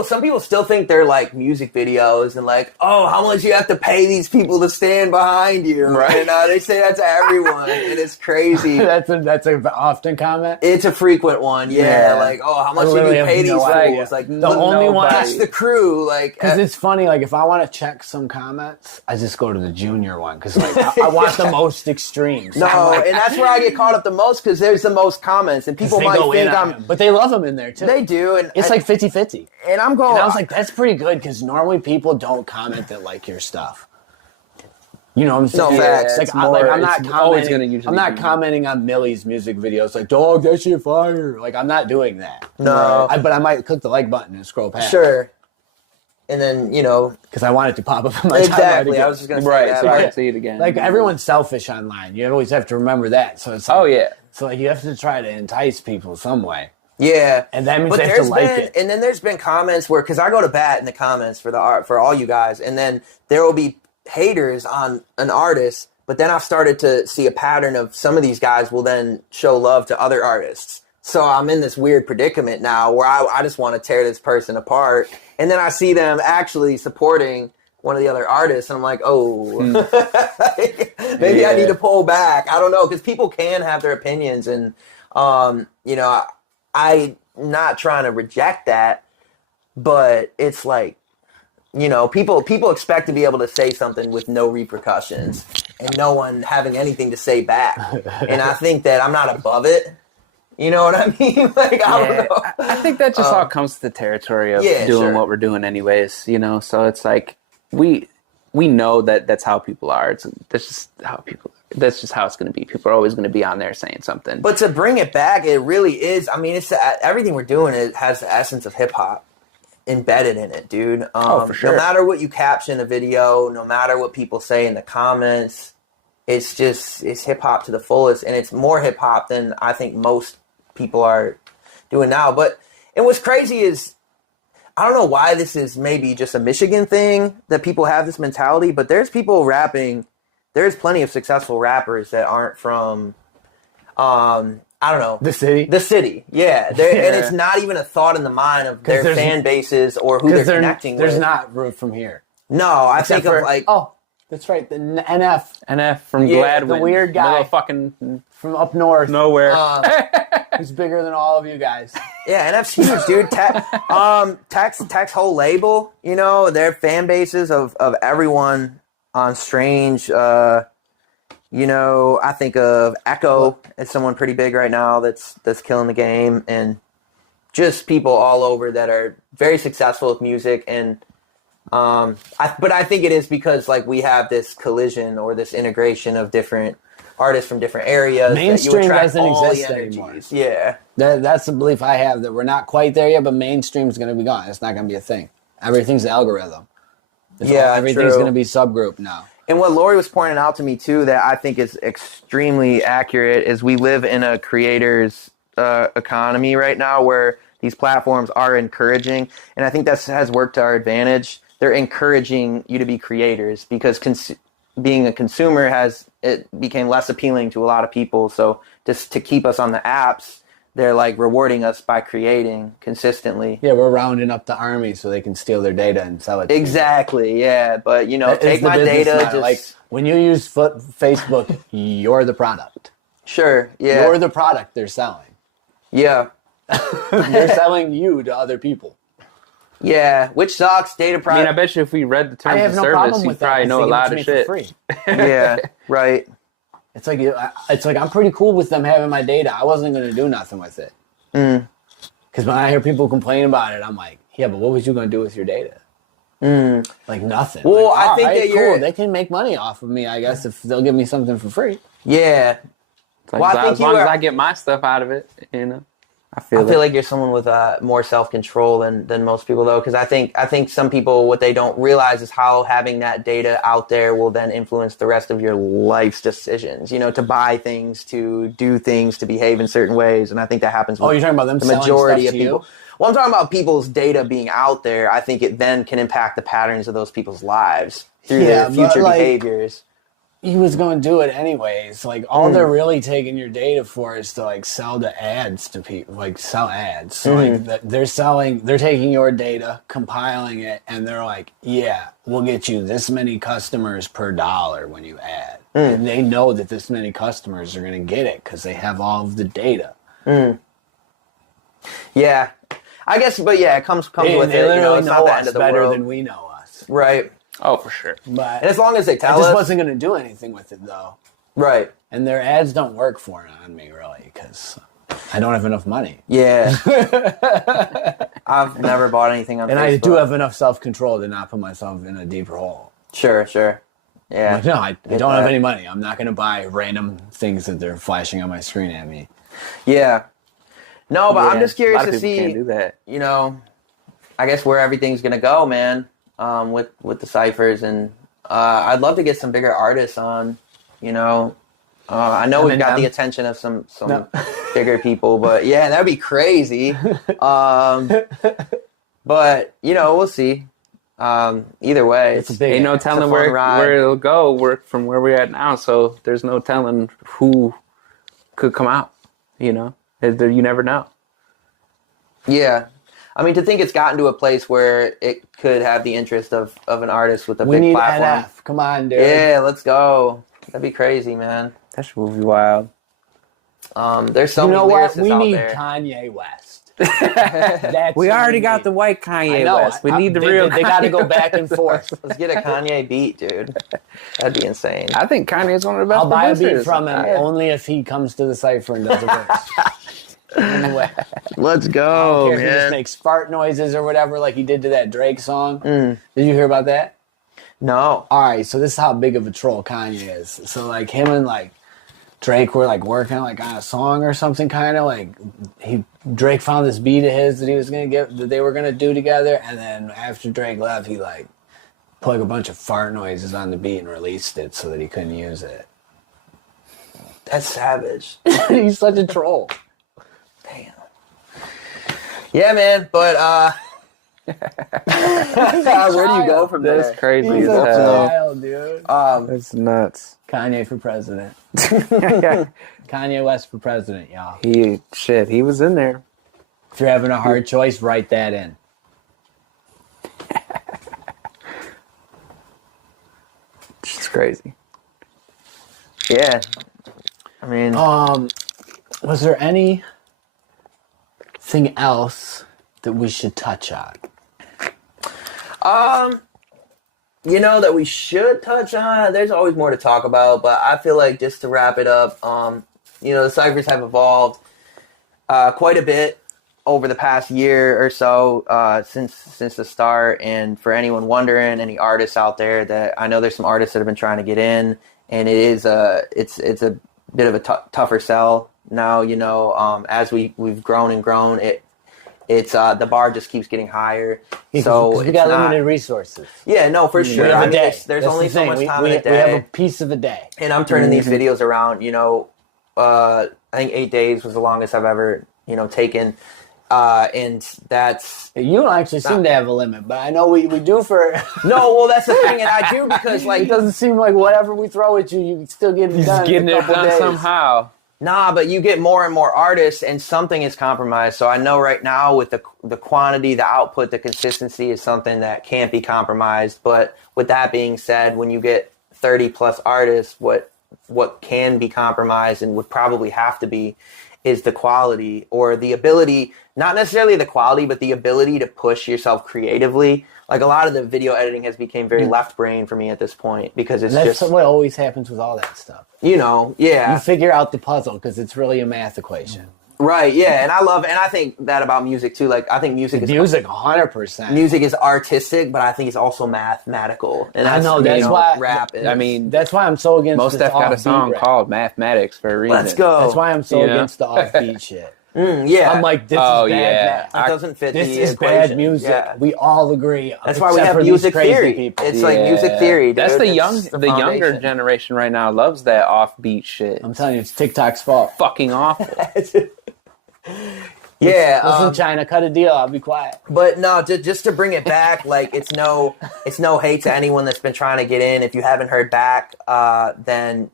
some people still think they're like music videos and like, oh, how much you have to pay these people to stand behind you, right? And they say that to everyone, and it's crazy. that's an often comment. It's a frequent one, yeah. Like, oh, how much do you pay these fools? Like, the only one, that's the crew. Like, because it's funny. Like, if I want to check some comments, I just go to the junior one because like I want the most extremes. No, and that's where I get caught up the most because there's the most comments, and people might think but they love them in there too. They do, and it's like 50-50. And I'm going. And I was like, that's pretty good because normally people don't comment that like your stuff. You know what I'm saying? No, facts. Like, I'm not commenting. I'm not commenting on Millie's music videos. Like, dog, that shit fire. Like, I'm not doing that. No, but I might click the like button and scroll past. Sure. And then because I want it to pop up in my exactly. I was just gonna say that. So I can see it again. Like everyone's selfish online. You always have to remember that. So it's like, So like you have to try to entice people some way. Yeah, and that means they have to like it. And then there's been comments where, because I go to bat in the comments for all you guys, and then there will be haters on an artist, but then I've started to see a pattern of some of these guys will then show love to other artists. So I'm in this weird predicament now where I just want to tear this person apart, and then I see them actually supporting one of the other artists, and I'm like, oh, maybe I need to pull back. I don't know, because people can have their opinions, and you know, I'm not trying to reject that, but it's like, you know, people expect to be able to say something with no repercussions and no one having anything to say back, and I think that I'm not above it. You know what I mean? Like, I don't know. I think that just all comes to the territory of doing what we're doing anyways, you know? So it's like, we know that that's how people are. That's just how it's going to be. People are always going to be on there saying something. But to bring it back, it really is. I mean, it's everything we're doing. It has the essence of hip hop embedded in it, dude. For sure. No matter what you caption in a video, no matter what people say in the comments, it's hip hop to the fullest, and it's more hip hop than I think most people are doing now. And what's crazy is, I don't know why this is maybe just a Michigan thing that people have this mentality, but there's people rapping. There's plenty of successful rappers that aren't from, I don't know. The city? The city, yeah. And it's not even a thought in the mind of their fan bases or who they're connecting with. There's not root from here. No, I think of like... Oh, that's right, the NF. NF from Gladwin. The weird guy. Little fucking... From up north. Nowhere. Who's bigger than all of you guys. Yeah, NF's huge, dude. Tech's whole label, you know, their fan bases of everyone on Strange. You know, I think of Echo as someone pretty big right now that's killing the game, and just people all over that are very successful with music. And but I think it is because like we have this collision or this integration of different artists from different areas. Mainstream doesn't exist anymore. Yeah. That's the belief I have, that we're not quite there yet, but mainstream's going to be gone. It's not going to be a thing. Everything's algorithm. Everything's going to be subgroup now. And what Lori was pointing out to me, too, that I think is extremely accurate, is we live in a creator's economy right now where these platforms are encouraging, and I think that has worked to our advantage. They're encouraging you to be creators because being a consumer it became less appealing to a lot of people. So just to keep us on the apps, they're like rewarding us by creating consistently. Yeah, we're rounding up the army so they can steal their data and sell it to exactly, people. Yeah. but you know, take my data. Just like when you use Facebook, you're the product. Sure, yeah. You're the product they're selling. Yeah. They're selling you to other people. Yeah, which sucks. Data privacy. I mean, I bet you if we read the terms of service, you probably know a lot of shit. Yeah, right. It's like I'm pretty cool with them having my data. I wasn't going to do nothing with it. Because when I hear people complain about it, I'm like, yeah, but what was you going to do with your data? Like nothing. Well, like, I think that cool. They can make money off of me, I guess, if they'll give me something for free. Yeah. Like, well, as long as I get my stuff out of it, you know. I feel like you're someone with more self-control than most people, though, because I think some people, what they don't realize is how having that data out there will then influence the rest of your life's decisions. You know, to buy things, to do things, to behave in certain ways, and I think that happens. You're talking about them. The majority of people. Well, I'm talking about people's data being out there. I think it then can impact the patterns of those people's lives through their future behaviors. He was going to do it anyways. Like, all they're really taking your data for is to, like, sell the ads to people. Like, sell ads. So, like, they're taking your data, compiling it, and they're like, yeah, we'll get you this many customers per dollar when you add. And they know that this many customers are going to get it because they have all of the data. Yeah. I guess, but yeah, it comes with it. They literally it's know not the us end of the better world. than we know us. Right. Oh, for sure. But and as long as they tell us. I just us. wasn't going to do anything with it, though. Right. And their ads don't work on me, really, because I don't have enough money. Yeah. I've never bought anything on Facebook. And I do have enough self-control to not put myself in a deeper hole. Sure. Yeah. Like, no, I don't have any money. I'm not going to buy random things that they're flashing on my screen at me. Yeah. No, but I'm just curious to see, can't do that. You know, I guess where everything's going to go, man, with the ciphers. And I'd love to get some bigger artists on, you know. I know we've got the attention of some bigger people, but yeah, that'd be crazy. But, you know, we'll see. Either way, it's ain't no telling where it'll go from where we're at now. So there's no telling who could come out, you know. You never know. Yeah. I mean, to think it's gotten to a place where it could have the interest of an artist with a We big need platform. NF. Come on, dude. Yeah, let's go. That'd be crazy, man. That should be wild. There's so You many know what? lyricists We out need there. Kanye West. That's We what already got need. the white I Kanye know. West. We need the they, real. They got to go Kanye back and West. forth. Let's get a Kanye beat, dude. That'd be insane. I think Kanye's one of the best I'll buy a beat producers. from him only if he comes to the cipher and does a verse. Anyway, Let's I don't go, care if he just makes fart noises or whatever, like he did to that Drake song. Did you hear about that? No. All right, so this is how big of a troll Kanye is. So like him and like Drake were like working like on a song or something, kind of like Drake found this beat of his that they were gonna do together, and then after Drake left, he like put like a bunch of fart noises on the beat and released it so that he couldn't use it. That's savage. He's such a troll. Damn. Yeah, man, but where do you go from there? That's crazy He's as a hell. child, dude. That's nuts. Kanye for president. Kanye West for president, y'all. He was in there. If you're having a hard choice, write that in. It's crazy. Yeah. I mean, Was there anything else that we should touch on? that we should touch on. There's always more to talk about, but I feel like just to wrap it up, the ciphers have evolved quite a bit over the past year or so since the start. And for anyone wondering, any artists out there, that I know there's some artists that have been trying to get in, and it's a bit of a tougher sell now. As we've grown and grown, it's the bar just keeps getting higher. So we got limited resources. Yeah, no, for sure. We have a day. There's That's only the so thing. much time we, in a we day. have a piece of a day. And I'm turning these videos around, I think 8 days was the longest I've ever, taken. And that's... You don't actually seem to have a limit, but I know we do for... No, well, that's the thing, and I do because, like... It doesn't seem like whatever we throw at you, you still get it done Getting in a it couple done days. somehow. Nah, but you get more and more artists, and something is compromised. So I know right now with the quantity, the output, the consistency is something that can't be compromised. But with that being said, when you get 30-plus artists, what can be compromised and would probably have to be is the quality, or the ability, not necessarily the quality, but the ability to push yourself creatively. Like, a lot of the video editing has become very left brain for me at this point, because it's That's just, what always happens with all that stuff. yeah. You figure out the puzzle because it's really a math equation. Right, yeah, and I think that about music too. Like, I think music 100%. Music is artistic, but I think it's also mathematical. And I know, that's why rap is. I mean, that's why I'm so against Most this Def got a offbeat song rap. called Mathematics for a reason. Let's go. That's why I'm so You know? against the offbeat shit. Yeah. I'm like, this Oh, is bad yeah. math. That doesn't fit This the is equation. bad music. Yeah. We all agree. That's why we except have for these music crazy theory. people. It's like music theory, dude. That's the It's the younger foundation. generation right now loves that offbeat shit. I'm telling you, it's TikTok's fault. Fucking awful. Yeah. Listen, China, cut a deal. I'll be quiet. But no, just to bring it back, like, it's no hate to anyone that's been trying to get in. If you haven't heard back, then,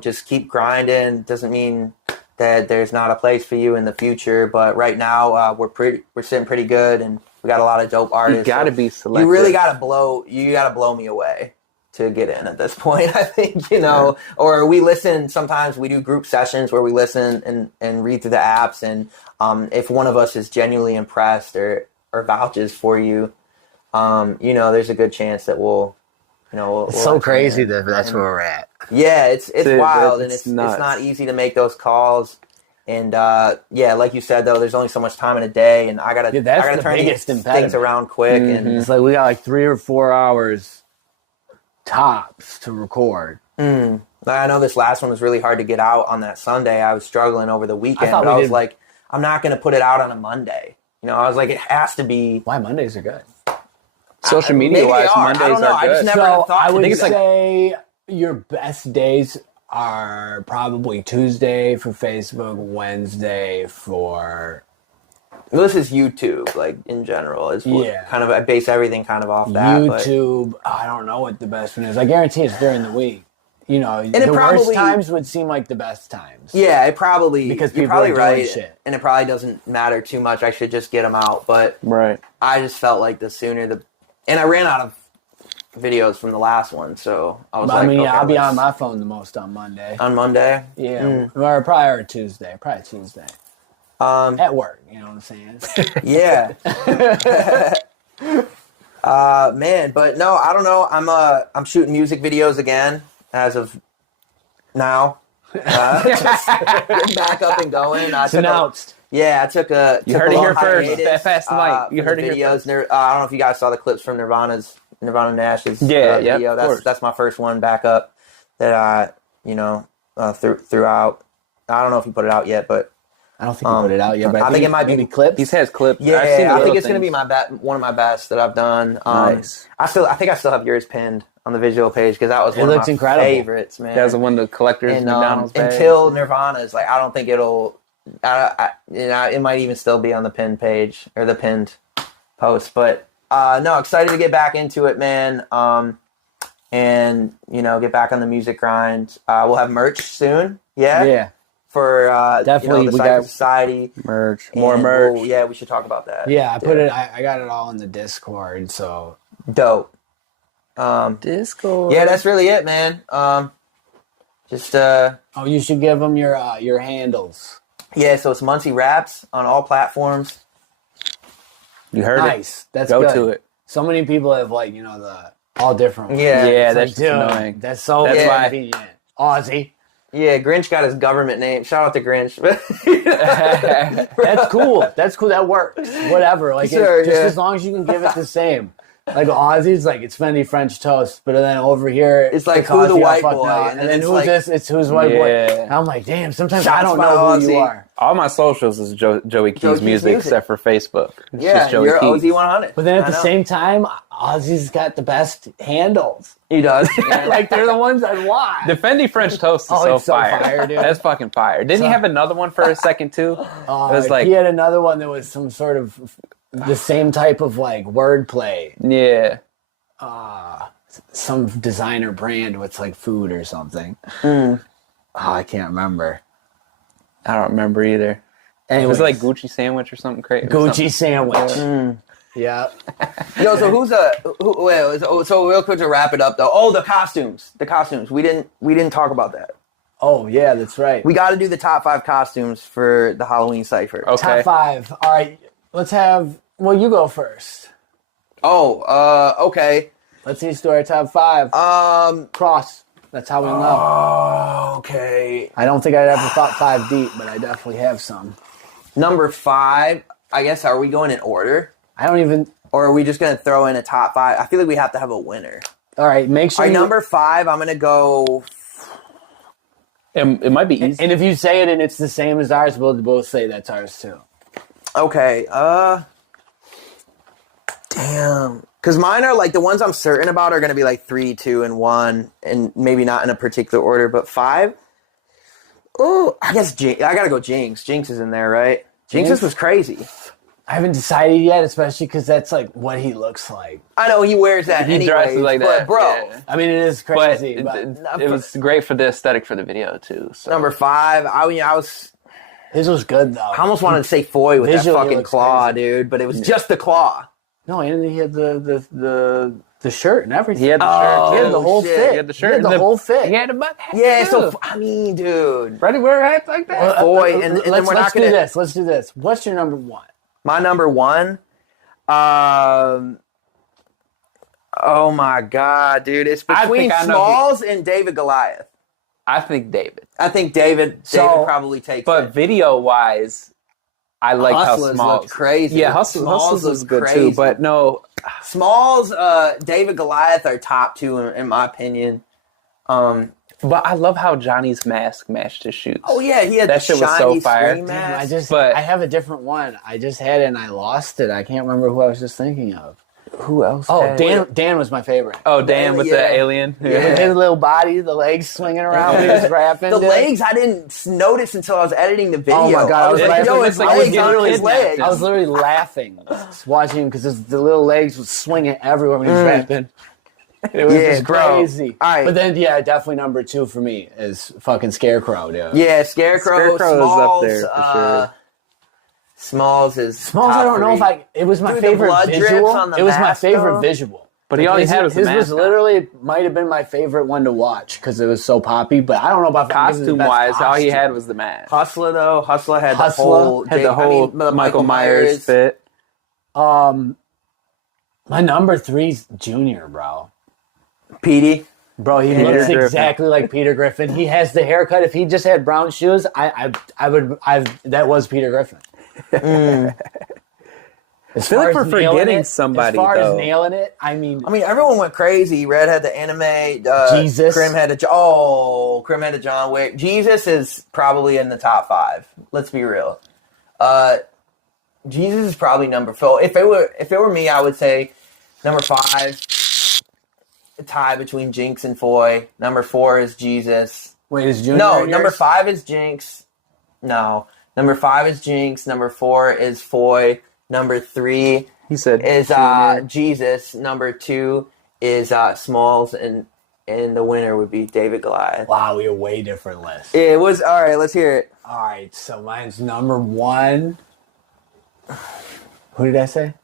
just keep grinding. Doesn't mean that there's not a place for you in the future. But right now, we're sitting pretty good, and we got a lot of dope artists. You gotta be selective. You really gotta blow me away to get in at this point. I think, or we listen, sometimes we do group sessions where we listen and read through the apps, and if one of us is genuinely impressed or vouches for you, there's a good chance that we'll It's so crazy that that's where we're at. Yeah, it's Dude, wild, and it's it's nuts. not easy to make those calls. And like you said, though, there's only so much time in a day, and I gotta that's the turn these biggest things impediment. around quick. And It's like we got like 3 or 4 hours tops to record. I know this last one was really hard to get out on that Sunday. I was struggling over the weekend, thought but I we was did- like, I'm not going to put it out on a Monday. I was like, it has to be. Why Mondays are good. Social Maybe media wise, they are. Mondays I don't know. are I just good. never So thought. I would think it's like- say your best days are probably Tuesday for Facebook, Wednesday for This is YouTube, like, in general. Is what Yeah. kind of, I base everything kind of off that. But YouTube. I don't know what the best one is. I guarantee it's during the week. you know, it the probably- worst times would seem like the best times. Yeah, it probably Because you're people probably are doing right, shit. and it probably doesn't matter too much. I should just get them out, but Right. I just felt like the sooner and I ran out of videos from the last one, so I was But, like, I mean, okay, yeah, I'll be let's- on my phone the most on Monday. on Monday. Yeah, or probably Tuesday. Probably Tuesday. At work, you know what I'm saying? Yeah. Man, but no, I don't know. I'm shooting music videos again as of now. Just getting back up and going. It's announced. I took a. You took heard a it long here first. hiatus, Fast Mike. You from heard the it here videos. first. I don't know if you guys saw the clips from Nirvana Nash's Yeah, video. of course. That's my first one back up that I threw out. I don't know if he put it out yet, but I don't think you put it out yet. But I think it might be maybe clips. He has clips. yeah, I've seen the I think little it's gonna be things. one of my best that I've done. Nice. I think I still have yours pinned on the visual page because that was one looks of my incredible. favorites, man. That was one of the collector's and McDonald's bags. until Nirvana's, like, I don't think it'll. It might even still be on the pinned page or the pinned post, but no, excited to get back into it, man. And get back on the music grind. We'll have merch soon. yeah. For Definitely, the we Cypher got Society. merch. More And merch. we should talk about that. Yeah, I put it. I got it all in the Discord. So Dope. Discord. Yeah, that's really it, man. Just oh, you should give them your handles. yeah. So it's Muncy Raps on all platforms. You heard it. Nice. That's Go good. to it. So many people have the all different ones. Yeah. Yeah, It's that's like, dude, annoying. That's so That's why- convenient. Aussie. Yeah, Grinch got his government name. Shout out to Grinch. That's cool. That's cool. That works. Whatever. Like Sure, just yeah. as long as you can give it the same. Like Aussie's like it's Fendi French toast, but then over here It's like, it's who the Aussie, white fuck boy, no. and And then then it's who's like- this? It's who's white boy. Yeah. And I'm like, damn. Sometimes Shots I don't by know who you Aussie. are. All my socials is Joey Joey Keys Keys music, music. except for Facebook. It's Yeah, just Joey you're Keys. OZ100. But then at I the know. same time, Aussie's got the best handles. he does. Like they're the ones I want. The Fendi French toast is Oh, so it's so fire. fire, dude. That's fucking fire. Didn't he have another one for a second too? It was like, he had another one that was some sort of the same type of like wordplay. yeah. Some designer brand with like food or something. Hmm. Oh, I can't remember. I don't remember either. It Anyways, was like Gucci sandwich or something crazy. Gucci sandwich. Hmm. Yeah. Yo, so so real quick to wrap it up though. Oh, the costumes. We didn't talk about that. Oh yeah, that's right. We got to do the top 5 costumes for the Halloween Cypher. Okay. Top 5. All right, let's have. Well, you go first. Oh, okay. Let's see. Do our top 5. Cross. That's how we know. Okay. I don't think I'd ever thought 5 deep, but I definitely have some. Number 5. I guess, are we going in order, I don't even. or are we just gonna throw in a top 5? I feel like we have to have a winner. All right, make sure. All right, you, number 5. I'm gonna go. It might be easy. And if you say it and it's the same as ours, we'll both say that's ours too. Okay. Damn. Because mine are like the ones I'm certain about are going to be like 3, 2, and 1, and maybe not in a particular order, but 5. Oh, I guess I got to go Jinx. Jinx is in there, right? Jinx's was crazy. I haven't decided yet, especially because that's like what he looks like. I know he wears that He anyways, dresses like but that, bro, yeah. I mean, it is but crazy. it was great for the aesthetic for the video too. So. number 5. I His was good though. almost wanted to say Foy with Visually, that it fucking looks claw, crazy. dude, but it was just the claw. No, and he had the shirt and everything. He had the shirt. He Too. had the whole shit. fit. He had the shirt. He had and the whole fit. He had a butt hat. Yeah, too. so I mean, dude, Ready wear a hat like that. Boy, and then let's we're not do gonna- this. Let's do this. What's your number 1? my number 1. Oh my god, dude! It's I between think I know Smalls and David Goliath. I think David. I think David So- probably takes But it. video wise, I like how Hustlers Smalls looked crazy. Yeah, Hustlers was looked good crazy. too. But no, Smalls, David Goliath are top 2 in my opinion. but I love how Johnny's mask matched his shoes. Oh yeah, he had That the shit was so shiny fire. screen Damn, mask. But- I have a different one. I just had it and I lost it. I can't remember who I was just thinking of. Who else? Oh, had- Dan was my favorite. Oh, Dan with Yeah. the alien. Yeah. With his little body, the legs swinging around when he was rapping. The dude. legs I didn't notice until I was editing the video. Oh my God, I was it like, looks yo, like his he was legs getting on his kidnapped. legs. I was literally laughing just watching him because the little legs was swinging everywhere when he was Mm. rapping. It was Yeah, just bro. crazy. All right. But then, yeah, definitely number 2 for me is fucking Scarecrow, dude. Yeah, Scarecrow, Scarecrow is Smalls, up there for sure. Smalls is Smalls, top I don't know if three. it was my Dude, the favorite blood drips visual. on the It was my mask, favorite though. visual. But he all he had was the his was mask on. literally might have been my favorite one to watch because it was so poppy. But I don't know about Costume wise, all he had was the mask. Hustler though, Hustler had Hustler the whole the Michael Myers fit. My number 3's Junior, bro. Petey. Bro, he Peter looks Griffin. exactly like Peter Griffin. He has the haircut. If he just had brown shoes, that was Peter Griffin. As I feel far like as we're nailing forgetting it- somebody, As far though. as nailing it, I mean, Everyone went crazy. Red had the anime. Jesus. Krim had Krim had a John Wick. Jesus is probably in the top 5. Let's be real. Jesus is probably number 4. If it were me, I would say number 5. A tie between Jinx and Foy. Number 4 is Jesus. wait, is Junior? No, in number yours? 5 is Jinx. No, number 5 is Jinx. Number 4 is Foy. Number 3 He said is Junior. Jesus. Number 2 is Smalls, and the winner would be David Goliath. Wow, we have way different lists. It was all right. Let's hear it. All right, so mine's number 1. Who did I say?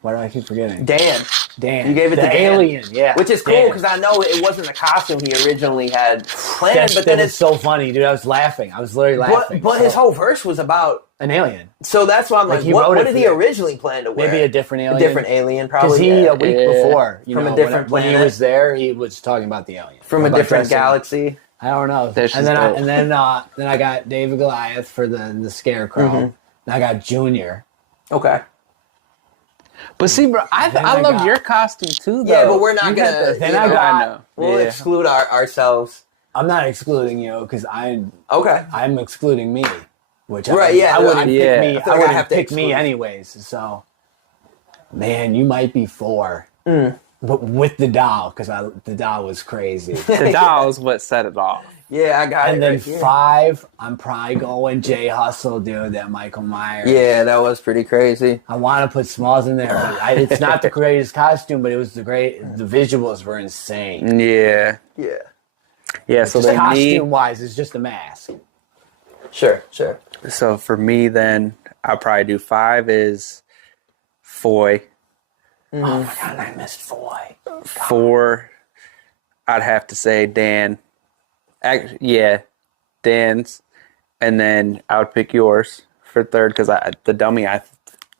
Why do I keep forgetting? Dan, Dan. you gave it the to Dan. Alien, yeah. which is cool Dan. because I know it wasn't the costume he originally had planned, That but then was it's so funny, dude. I was laughing. I was literally laughing. but his whole verse was about. an alien. So that's why I'm like, he what wrote it did for he that. originally plan to wear? Maybe a different alien. A different alien, Because probably. he yeah. a week Yeah. before, From a know, different when he planet. was there, he was talking about the alien From a About different dressing up. galaxy. I don't know. That's And just dope. then I got David Goliath for the Scarecrow. Mm-hmm. And I got Junior. Okay. But see, bro, Then I I love got- your costume too, though. Yeah, but we're not You got gonna. the- Then you I know, got- I know. We'll Yeah. exclude ourselves. I'm not excluding you because Okay. I'm excluding me. Which Right, yeah, I wouldn't yeah. pick me. I feel I like I wouldn't have to pick me exclude. anyways. So, man, you might be 4, Mm. but with the doll because the doll was crazy. The doll is what set it off. Yeah, I got it. And then right here. 5, I'm probably going Jay Hustle, dude. That Michael Myers. Yeah, that was pretty crazy. I want to put Smalls in there, but it's not the greatest costume, but it was the visuals were insane. Yeah. Yeah. Yeah, so Just then costume wise, it's just a mask. Sure. so for me then, I'll probably do 5 is Foy. Oh my god, I missed Foy. 4, I'd have to say Dan. Dan's. And then I would pick yours for 3rd because the dummy, Honestly,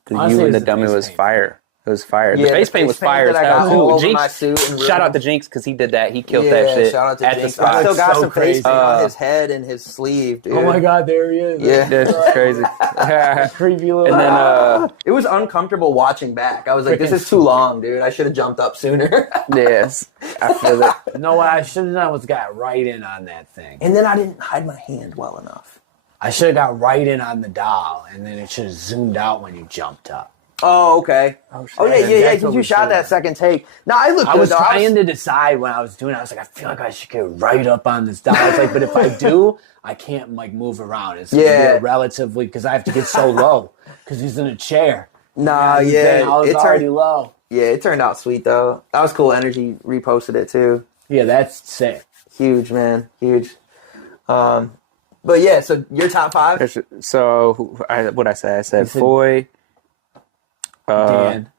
you it and was the the dummy face was paint. fire. It was fire. Yeah, the face paint was fire as that I got hell all too. over Jinx, my suit and shout out to ribbons. Jinx because he did that. He killed Yeah, that shit shout out to at Jinx. the I spot. still got So some face crazy. paint on his head and his sleeve, dude. Oh my god, there he is. Yeah. This is crazy. Creepy little. And then It was uncomfortable watching back. I was like, this is too long, dude. I should have jumped up sooner. yes, I feel it. you know what I should have done was got right in on that thing. And then I didn't hide my hand well enough. I should have got right in on the doll, and then it should have zoomed out when you jumped up. Oh, okay. Oh, yeah. That's Because what you we shot should've that done. second take. No, I looked I good, was though. trying to decide when I was doing it. I was like, I feel like I should get right up on this doll. I was like, but if I do, I can't like move around. It's gonna Yeah. be a relatively because I have to get so low because he's in a chair. Nah, And yeah. I was It already turned, low. yeah, it turned out sweet, though. That was cool. Energy reposted it, too. Yeah, that's sick. Huge, man. Huge. But yeah, so your top 5? So what I said? I said said- Foy. Dan.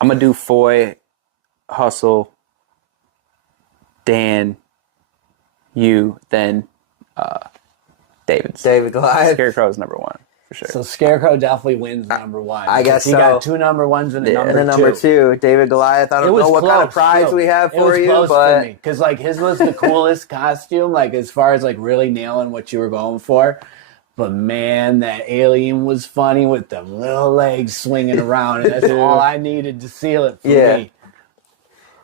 I'm gonna do Foy, Hustle, Dan, you, then David's. David Goliath. Scarecrow is number 1 for sure. So Scarecrow definitely wins number 1. I guess he so. got 2 number 1s and a Yeah. number And then 2. number 2, David Goliath. I It don't was know what kind of close, prize too. we have It for was you, close for but me because like his was the coolest costume, like as far as like really nailing what you were going for. But man, that alien was funny with them little legs swinging around, and that's all I needed to seal it for Yeah. me.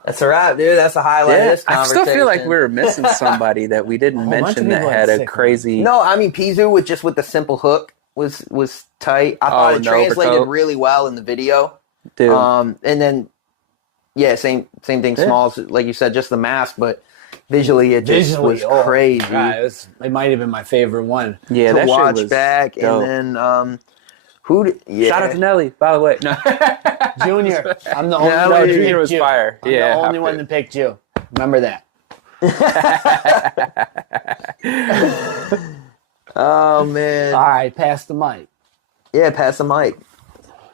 that's a wrap, dude. That's a highlight of Yeah, this I conversation. still feel like we were missing somebody that we didn't bunch of mention that people had had a sick crazy. No, I mean Pizu with the simple hook was tight. I thought it no translated overcoat. really well in the video. Dude. And then yeah, same thing. Yeah. Smalls, like you said, just the mask, but visually it just was oh, crazy God, it might have been my favorite one. yeah, to that watch shit was back. dope. And then Shout out to Nelly, by the way. No. Junior. I'm the only Nelly one that Junior picked was you. fire. I'm Yeah, the only one that picked you. Remember that. Oh man. All right, pass the mic. Yeah, pass the mic.